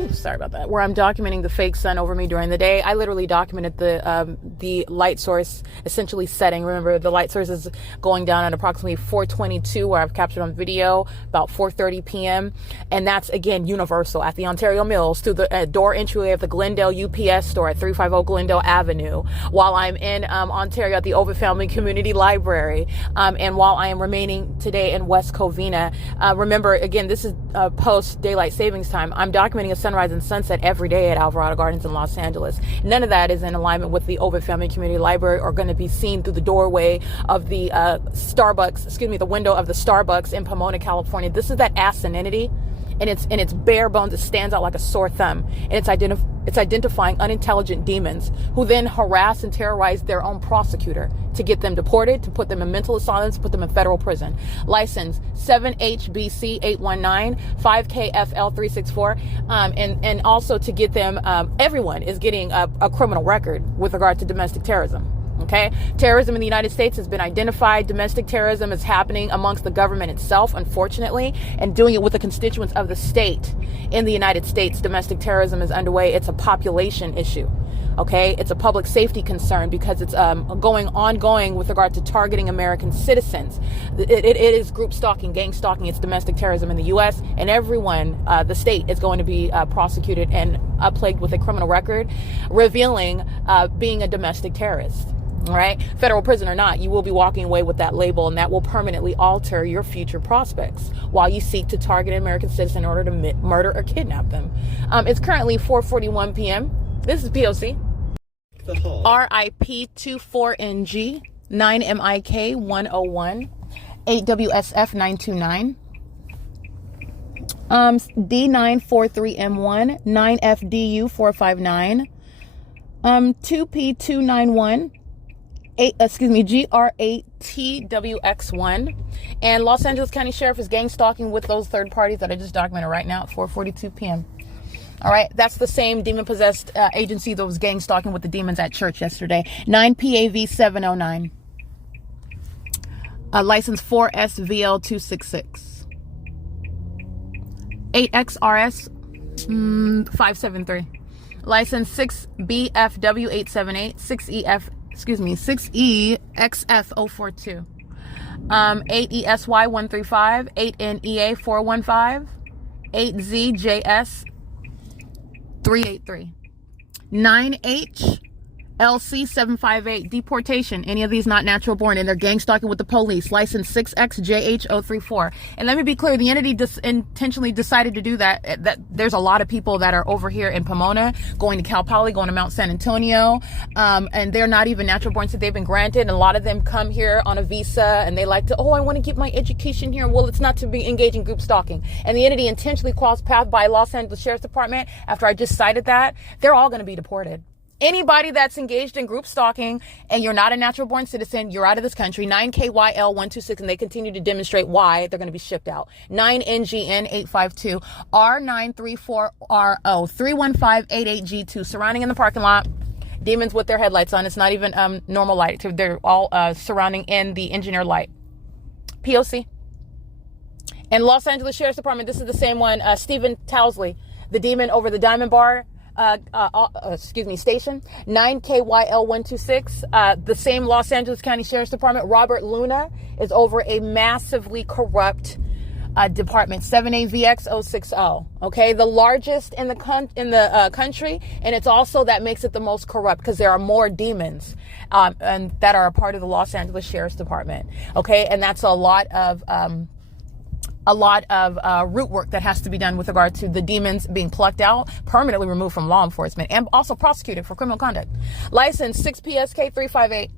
Where I'm documenting the fake sun over me during the day. I literally documented the light source essentially setting. Remember, the light source is going down at approximately 4:22, where I've captured on video about 4:30 p.m. And that's again universal at the Ontario Mills through the door entryway of the Glendale UPS store at 350 Glendale Avenue. While I'm in Ontario at the Ovid Family Community Library, and while I am remaining today in West Covina. Remember, again, this is post daylight savings time. I'm documenting a sunrise and sunset every day at Alvarado Gardens in Los Angeles. None of that is in alignment with the Ovid Family Community Library or going to be seen through the doorway of the the window of the Starbucks in Pomona, California. This is that asininity, and it's bare bones. It stands out like a sore thumb, and it's identifying unintelligent demons who then harass and terrorize their own prosecutor to get them deported, to put them in mental asylums, put them in federal prison. License 7HBC 819, 5KFL 364, and also to get them, everyone is getting a criminal record with regard to domestic terrorism. Okay, terrorism in the United States has been identified. Domestic terrorism is happening amongst the government itself, unfortunately, and doing it with the constituents of the state. In the United States, domestic terrorism is underway. It's a population issue. Okay, it's a public safety concern because it's ongoing with regard to targeting American citizens. It is group stalking, gang stalking. It's domestic terrorism in the U.S. and everyone, the state is going to be prosecuted and plagued with a criminal record, revealing being a domestic terrorist. All right, federal prison or not, you will be walking away with that label, and that will permanently alter your future prospects while you seek to target an American citizen in order to murder or kidnap them. It's currently 4:41 p.m. This is P.O.C. RIP 24NG 9MIK 101 8WSF 929 D943M1 9FDU 459 2P291 GR8TWX1, and Los Angeles County Sheriff is gang stalking with those third parties that I just documented right now at 4:42 p.m. All right, that's the same demon-possessed agency that was gang stalking with the demons at church yesterday. 9PAV 709. License 4SVL266. 8XRS 573. License 6BFW878. 6EXF042. 8ESY135. 8NEA415. 8ZJS 383. 9HLC758. Deportation. Any of these not natural born, and they're gang stalking with the police. License 6XJH034. And let me be clear, the entity intentionally decided to do that. That there's a lot of people that are over here in Pomona, going to Cal Poly, going to Mount San Antonio, and they're not even natural born, so they've been granted. And a lot of them come here on a visa, and they like to, I want to get my education here. Well, it's not to be engaged in group stalking. And the entity intentionally crossed path by Los Angeles Sheriff's Department. After I just cited that, they're all going to be deported. Anybody that's engaged in group stalking and you're not a natural born citizen, you're out of this country. 9KYL126, and they continue to demonstrate why they're going to be shipped out. 9NGN852 R934RO 31588G2, surrounding in the parking lot. Demons with their headlights on. It's not even normal light. They're all surrounding in the engineer light. P.O.C. And Los Angeles Sheriff's Department, this is the same one. Stephen Touseey, the demon over the Diamond Bar station. 9KYL126, the same Los Angeles County Sheriff's Department. Robert Luna is over a massively corrupt department, 7AVX060. Okay, the largest in the country, and it's also that makes it the most corrupt because there are more demons and that are a part of the Los Angeles Sheriff's Department. Okay, and that's a lot of root work that has to be done with regard to the demons being plucked out, permanently removed from law enforcement, and also prosecuted for criminal conduct. License 6PSK358.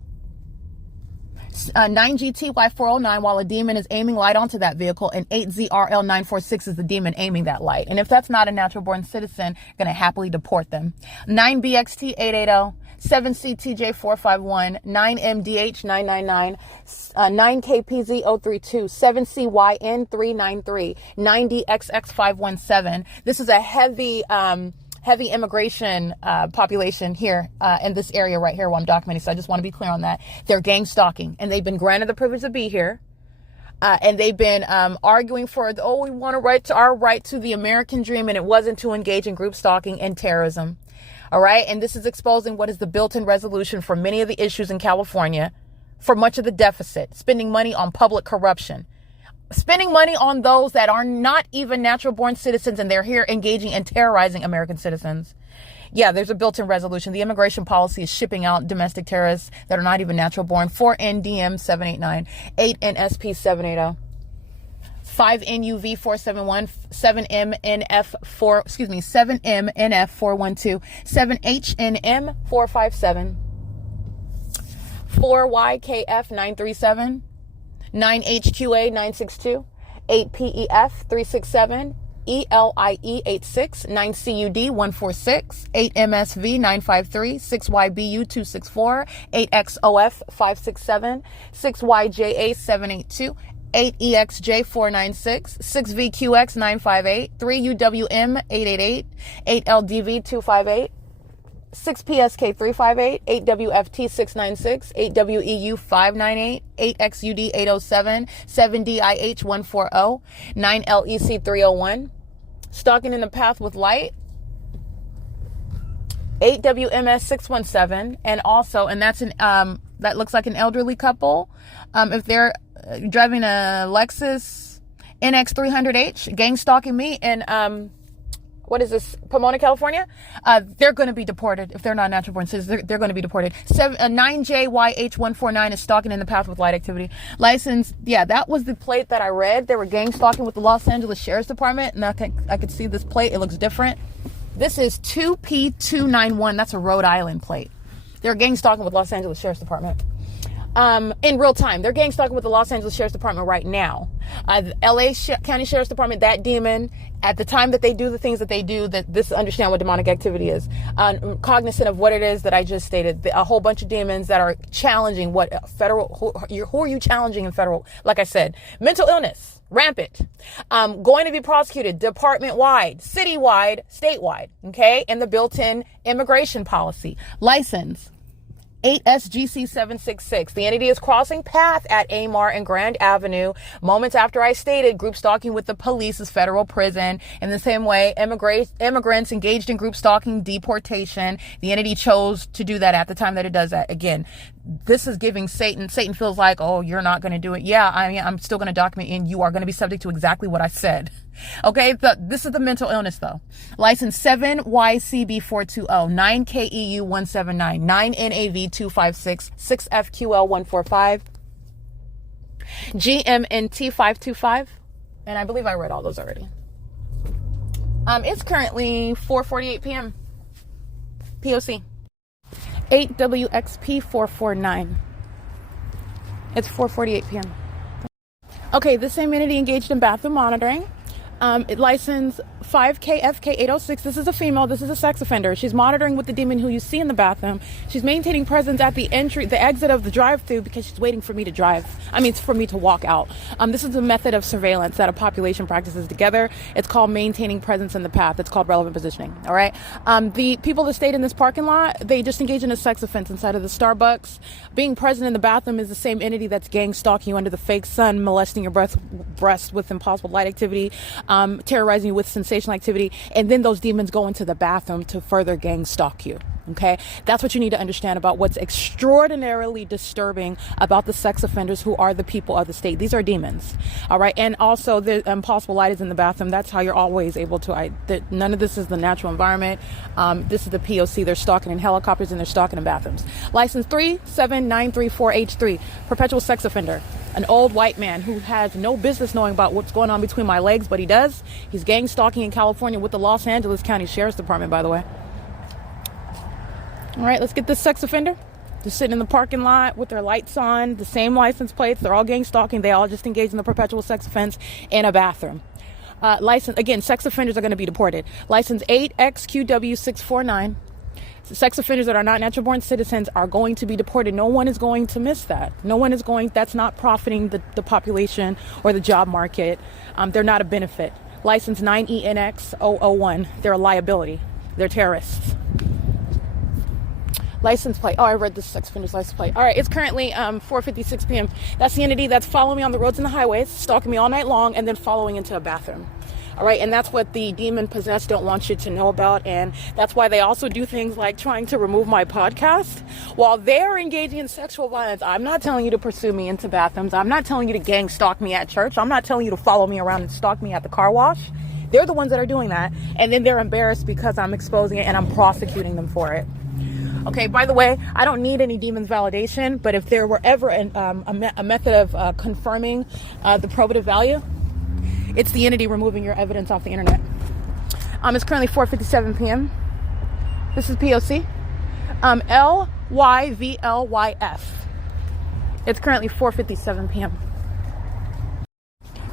9GTY409, while a demon is aiming light onto that vehicle, and 8ZRL946 is the demon aiming that light. And if that's not a natural born citizen, going to happily deport them. 9BXT880, 7CTJ451, 9MDH999, 9KPZ032, 7CYN393, 9DXX517. This is a heavy immigration population here in this area right here while I'm documenting. So I just want to be clear on that. They're gang stalking, and they've been granted the privilege to be here. And they've been arguing for, we want our right to the American dream, and it wasn't to engage in group stalking and terrorism. All right. And this is exposing what is the built-in resolution for many of the issues in California, for much of the deficit, spending money on public corruption. Spending money on those that are not even natural born citizens, and they're here engaging and terrorizing American citizens. Yeah, there's a built-in resolution. The immigration policy is shipping out domestic terrorists that are not even natural born. 4NDM789, 8NSP780, 5NUV471, 7MNF412, 7HNM457, 4YKF937, 9HQA962, 8PEF367, ELIE86, 9CUD146, 8MSV953, 6YBU264, 8XOF567, 6YJA782, 8EXJ496, 6VQX958, 3UWM888, 8LDV258, 6PSK358, 8WFT696, 8WEU598, 8XUD807, 7DIH140, 9LEC301, Stalking in the Path with Light, 8WMS617, and also, and that's that looks like an elderly couple. If they're driving a Lexus NX300H, gang stalking me in what is this, Pomona, California? They're going to be deported. If they're not natural born citizens, they're going to be deported. 9JYH149 is stalking in the path with light activity. License, yeah, that was the plate that I read. They were gang stalking with the Los Angeles Sheriff's Department, and I could see this plate. It looks different. This is 2P291. That's a Rhode Island plate. They're gang stalking with Los Angeles Sheriff's Department. In real time. They're gang stalking with the Los Angeles Sheriff's Department right now. The LA County Sheriff's Department, that demon, at the time that they do the things that they do, that this understand what demonic activity is. Cognizant of what it is that I just stated, a whole bunch of demons that are challenging what federal, who are you challenging in federal? Like I said, mental illness, rampant, going to be prosecuted department-wide, citywide, statewide, okay? And the built-in immigration policy. License 8SGC766. The entity is crossing path at AMAR and Grand Avenue. Moments after I stated group stalking with the police is federal prison. In the same way, immigrants engaged in group stalking, deportation. The entity chose to do that at the time that it does that. Again, this is giving Satan. Satan feels like, oh, you're not going to do it. Yeah, I'm still going to document, and you are going to be subject to exactly what I said. Okay, this is the mental illness though. License 7YCB420, 9KEU179, 9NAV256, 6FQL145, GMNT525, and I believe I read all those already. It's currently 4:48 p.m. P.O.C. 8WXP449. It's 4:48 p.m. Okay, the same entity engaged in bathroom monitoring. License 5KFK806. This is a female. This is a sex offender. She's monitoring with the demon who you see in the bathroom. She's maintaining presence at the exit of the drive-through because she's waiting for me to for me to walk out. This is a method of surveillance that a population practices together. It's called maintaining presence in the path. It's called relevant positioning. All right. The people that stayed in this parking lot, they just engaged in a sex offense inside of the Starbucks. Being present in the bathroom is the same entity that's gang stalking you under the fake sun, molesting your breast with impossible light activity, terrorizing you with sensational activity, and then those demons go into the bathroom to further gang stalk you. Okay, that's what you need to understand about what's extraordinarily disturbing about the sex offenders who are the people of the state. These are demons. All right, and also the impossible light is in the bathroom. That's how you're always able to. None of this is the natural environment. This is the P.O.C. They're stalking in helicopters and they're stalking in bathrooms. License 37934H3, perpetual sex offender. An old white man who has no business knowing about what's going on between my legs, but he does. He's gang stalking in California with the Los Angeles County Sheriff's Department, by the way. All right, let's get this sex offender. They're sitting in the parking lot with their lights on, the same license plates. They're all gang stalking. They all just engaged in the perpetual sex offense in a bathroom. Sex offenders are going to be deported. License 8XQW649. Sex offenders that are not natural born citizens are going to be deported. No one is going to miss that. That's not profiting the population or the job market. They're not a benefit. License 9ENX001. They're a liability. They're terrorists. License plate. Oh, I read the sex offender's license plate. All right, it's currently 4:56 p.m. That's the entity that's following me on the roads and the highways, stalking me all night long, and then following into a bathroom. All right, and that's what the demon possessed don't want you to know about, and that's why they also do things like trying to remove my podcast while they're engaging in sexual violence. I'm not telling you to pursue me into bathrooms. I'm not telling you to gang stalk me at church. I'm not telling you to follow me around and stalk me at the car wash. They're the ones that are doing that, and then they're embarrassed because I'm exposing it and I'm prosecuting them for it. Okay, by the way, I don't need any demon's validation, but if there were ever a method of confirming the probative value, it's the entity removing your evidence off the internet. It's currently 4:57 p.m. This is P.O.C. LYVLYF. It's currently 4:57 p.m.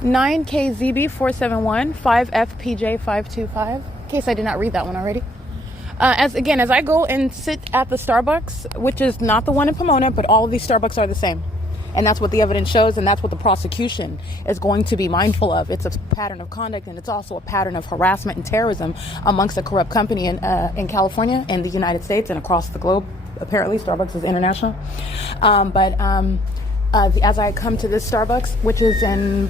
9KZB471 5FPJ525. In case I did not read that one already. As I go and sit at the Starbucks, which is not the one in Pomona, but all of these Starbucks are the same. And that's what the evidence shows, and that's what the prosecution is going to be mindful of. It's a pattern of conduct, and it's also a pattern of harassment and terrorism amongst a corrupt company in California and the United States and across the globe. Apparently, Starbucks is international. As I come to this Starbucks, which is in,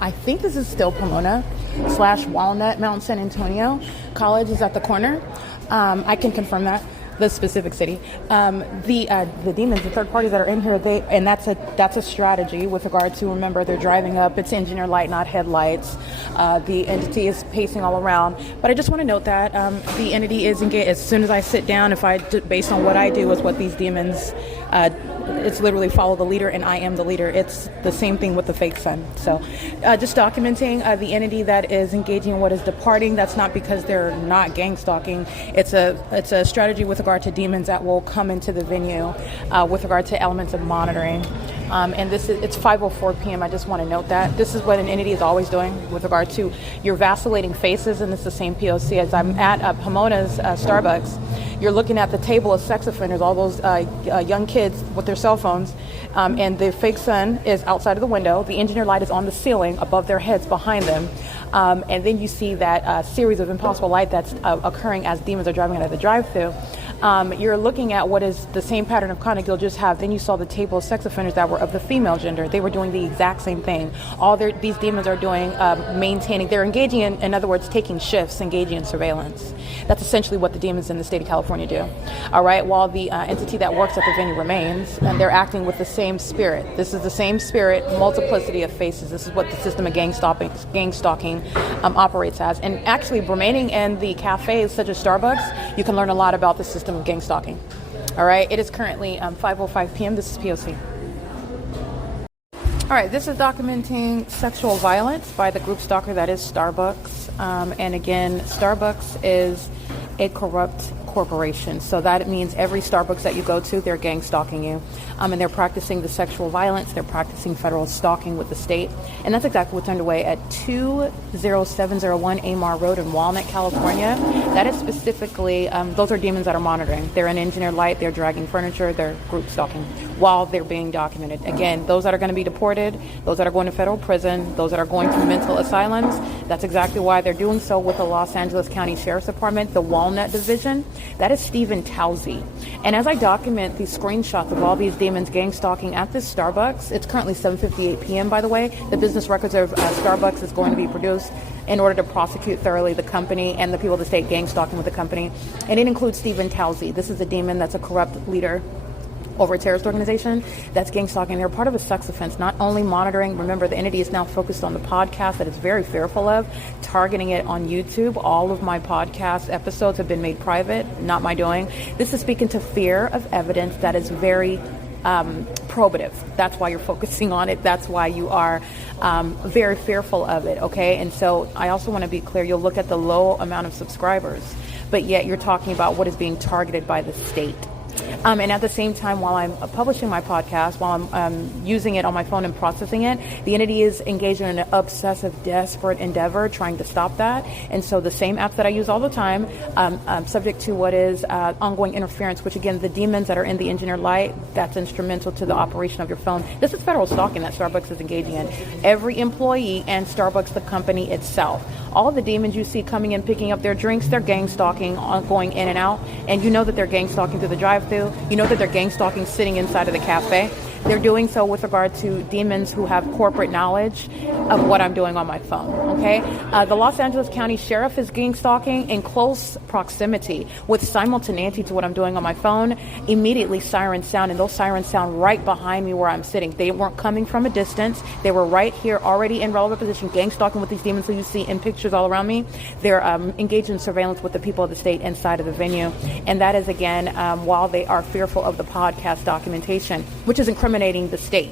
I think this is still Pomona / WALNUT, Mount San Antonio. College is at the corner. I can confirm that. The specific city. The demons, the third parties that are in here, that's a strategy with regard to, remember, they're driving up. It's engineer light, not headlights. The entity is pacing all around. But I just want to note that the entity is engaged. As soon as I sit down, based on what I do, is what these demons. It's literally follow the leader, and I am the leader. It's the same thing with the fake sun. So just documenting the entity that is engaging in what is departing. That's not because they're not gang stalking. It's a strategy with regard to demons that will come into the venue with regard to elements of monitoring. And it's 5:04 p.m. I just want to note that. This is what an entity is always doing with regard to your vacillating faces, and it's the same P.O.C. as I'm at Pomona's Starbucks. You're looking at the table of sex offenders, all those young kids with their cell phones, and the fake sun is outside of the window. The engineer light is on the ceiling above their heads behind them. And then you see that series of impossible light that's occurring as demons are driving out of the drive-thru. You're looking at what is the same pattern of conduct you'll just have. Then you saw the table of sex offenders that were of the female gender. They were doing the exact same thing. These demons are doing, they're engaging in other words, taking shifts, engaging in surveillance. That's essentially what the demons in the state of California do. All right, while the entity that works at the venue remains, and they're acting with the same spirit. This is the same spirit, multiplicity of faces. This is what the system of gang stalking operates as. And actually, remaining in the cafes such as Starbucks, you can learn a lot about the system of gang stalking. All right, it is currently 5:05 p.m. This is P.O.C. All right, this is documenting sexual violence by the group stalker that is Starbucks. And again, Starbucks is a corrupt corporation. So that means every Starbucks that you go to, they're gang stalking you. And they're practicing the sexual violence. They're practicing federal stalking with the state. And that's exactly what's underway at 20701 AMAR Road in Walnut, California. That is specifically, those are demons that are monitoring. They're in engineered light. They're dragging furniture. They're group stalking while they're being documented. Again, those that are going to be deported, those that are going to federal prison, those that are going to mental asylums, that's exactly why they're doing so with the Los Angeles County Sheriff's Department, the WALNUT division. That is Stephen TOUSEY. And as I document these screenshots of all these demons gang stalking at this Starbucks, it's currently 7:58 p.m. by the way. The business records of Starbucks is going to be produced in order to prosecute thoroughly the company and the people of the state gang stalking with the company. And it includes Stephen TOUSEY. This is a demon that's a corrupt leader over a terrorist organization that's gang stalking. They're part of a sex offense, not only monitoring. Remember, the entity is now focused on the podcast that it's very fearful of, targeting it on YouTube. All of my podcast episodes have been made private, not my doing. This is speaking to fear of evidence that is very probative. That's why you're focusing on it. That's why you are very fearful of it, okay? And so I also want to be clear, you'll look at the low amount of subscribers, but yet you're talking about what is being targeted by the state. And at the same time, while I'm publishing my podcast, while I'm using it on my phone and processing it, the entity is engaged in an obsessive, desperate endeavor trying to stop that. And so the same apps that I use all the time, subject to what is ongoing interference, which again, the demons that are in the engineered light, that's instrumental to the operation of your phone. This is federal stalking that Starbucks is engaging in. Every employee and Starbucks, the company itself. All the demons you see coming in, picking up their drinks, they're gang stalking, going in and out. And you know that they're gang stalking through the drive-thru. You know that they're gang stalking sitting inside of the cafe. They're doing so with regard to demons who have corporate knowledge of what I'm doing on my phone, okay? The Los Angeles County Sheriff is gang stalking in close proximity with simultaneity to what I'm doing on my phone. Immediately sirens sound, and those sirens sound right behind me where I'm sitting. They weren't coming from a distance. They were right here already in relevant position, gang stalking with these demons who you see in pictures all around me. They're engaged in surveillance with the people of the state inside of the venue. And that is, again, while they are fearful of the podcast documentation, which is incriminating the state.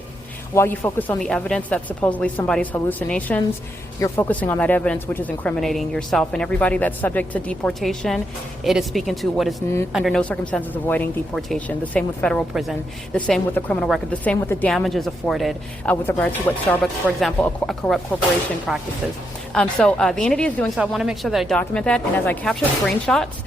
While you focus on the evidence that's supposedly somebody's hallucinations, you're focusing on that evidence which is incriminating yourself. And everybody that's subject to deportation, it is speaking to what is under no circumstances avoiding deportation. The same with federal prison, the same with the criminal record, the same with the damages afforded with regard to what Starbucks, for example, a corrupt corporation practices. So the entity is doing so. I want to make sure that I document that. And as I capture screenshots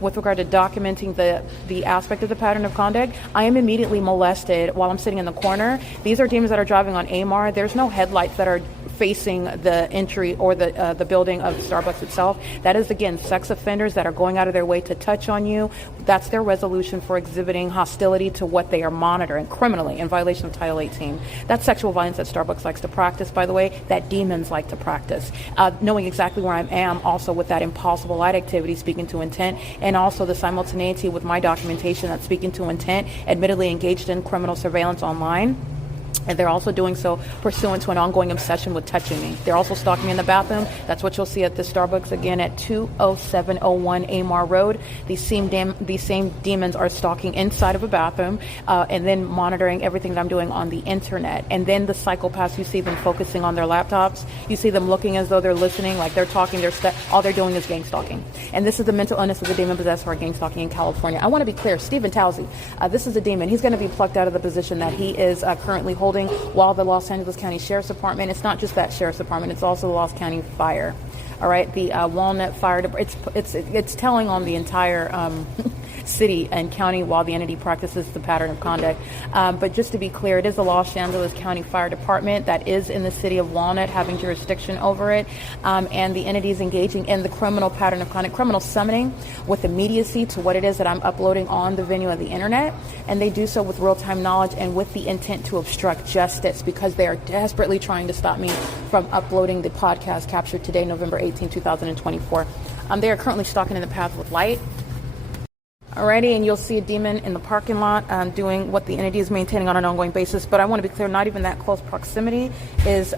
with regard to documenting the aspect of the pattern of conduct, I am immediately molested while I'm sitting in the corner. These are demons that are driving on AMAR. There's no headlights that are facing the entry or the building of Starbucks itself. That is, again, sex offenders that are going out of their way to touch on you. That's their resolution for exhibiting hostility to what they are monitoring criminally in violation of Title 18. That's sexual violence that Starbucks likes to practice, by the way, that demons like to practice. Knowing exactly where I am also with that impossible light activity speaking to intent, and also the simultaneity with my documentation that's speaking to intent, admittedly engaged in criminal surveillance online. And they're also doing so pursuant to an ongoing obsession with touching me. They're also stalking me in the bathroom. That's what you'll see at the Starbucks, again, at 20701 AMAR Road. These same demons are stalking inside of a bathroom and then monitoring everything that I'm doing on the internet. And then the psychopaths, you see them focusing on their laptops. You see them looking as though they're listening, like they're talking. All they're doing is gang stalking. And this is the mental illness of the demon possessed who are gang stalking in California. I want to be clear. Stephen TOUSEY, this is a demon. He's going to be plucked out of the position that he is currently holding while the Los Angeles County Sheriff's Department, it's not just that Sheriff's Department, it's also the Los County Fire. All right, the WALNUT Fire Department, it's telling on the entire city and county while the entity practices the pattern of conduct. But just to be clear, it is the Los Angeles County Fire Department that is in the city of Walnut having jurisdiction over it. And the entity is engaging in the criminal pattern of conduct, criminal summoning with immediacy to what it is that I'm uploading on the venue of the internet. And they do so with real-time knowledge and with the intent to obstruct justice because they are desperately trying to stop me from uploading the podcast captured today, November 18, 2024. They are currently stalking in the path with light. Alrighty, and you'll see a demon in the parking lot doing what the entity is maintaining on an ongoing basis. But I want to be clear, not even that close proximity is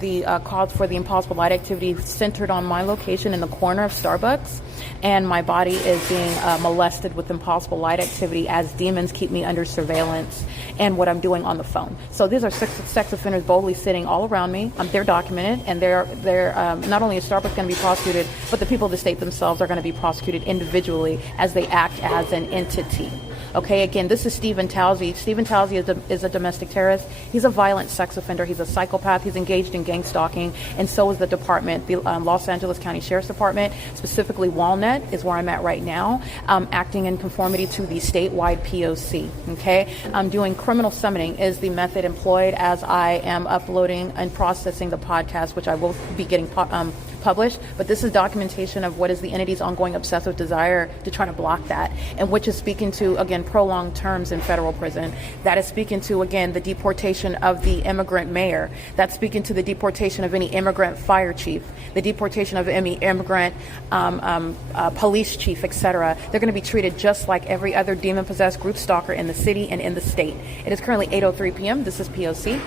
the cause for the impossible light activity centered on my location in the corner of Starbucks, and my body is being molested with impossible light activity as demons keep me under surveillance, and what I'm doing on the phone. So these are sex offenders boldly sitting all around me. They're documented, and they're not only is Starbucks going to be prosecuted, but the people of the state themselves are going to be prosecuted individually as they act as an entity. Okay, again, this is Stephen TOUSEY. Stephen TOUSEY is a domestic terrorist. He's a violent sex offender. He's a psychopath. He's engaged in gang stalking, and so is the department, the Los Angeles County Sheriff's Department, specifically WALNUT is where I'm at right now, acting in conformity to the statewide P.O.C. Okay, doing criminal summoning is the method employed as I am uploading and processing the podcast, which I will be getting published, but this is documentation of what is the entity's ongoing obsessive desire to try to block that, and which is speaking to, again, prolonged terms in federal prison. That is speaking to, again, the deportation of the immigrant mayor. That's speaking to the deportation of any immigrant fire chief, the deportation of any immigrant police chief, etc. They're going to be treated just like every other demon-possessed group stalker in the city and in the state. It is currently 8:03 p.m. This is P.O.C.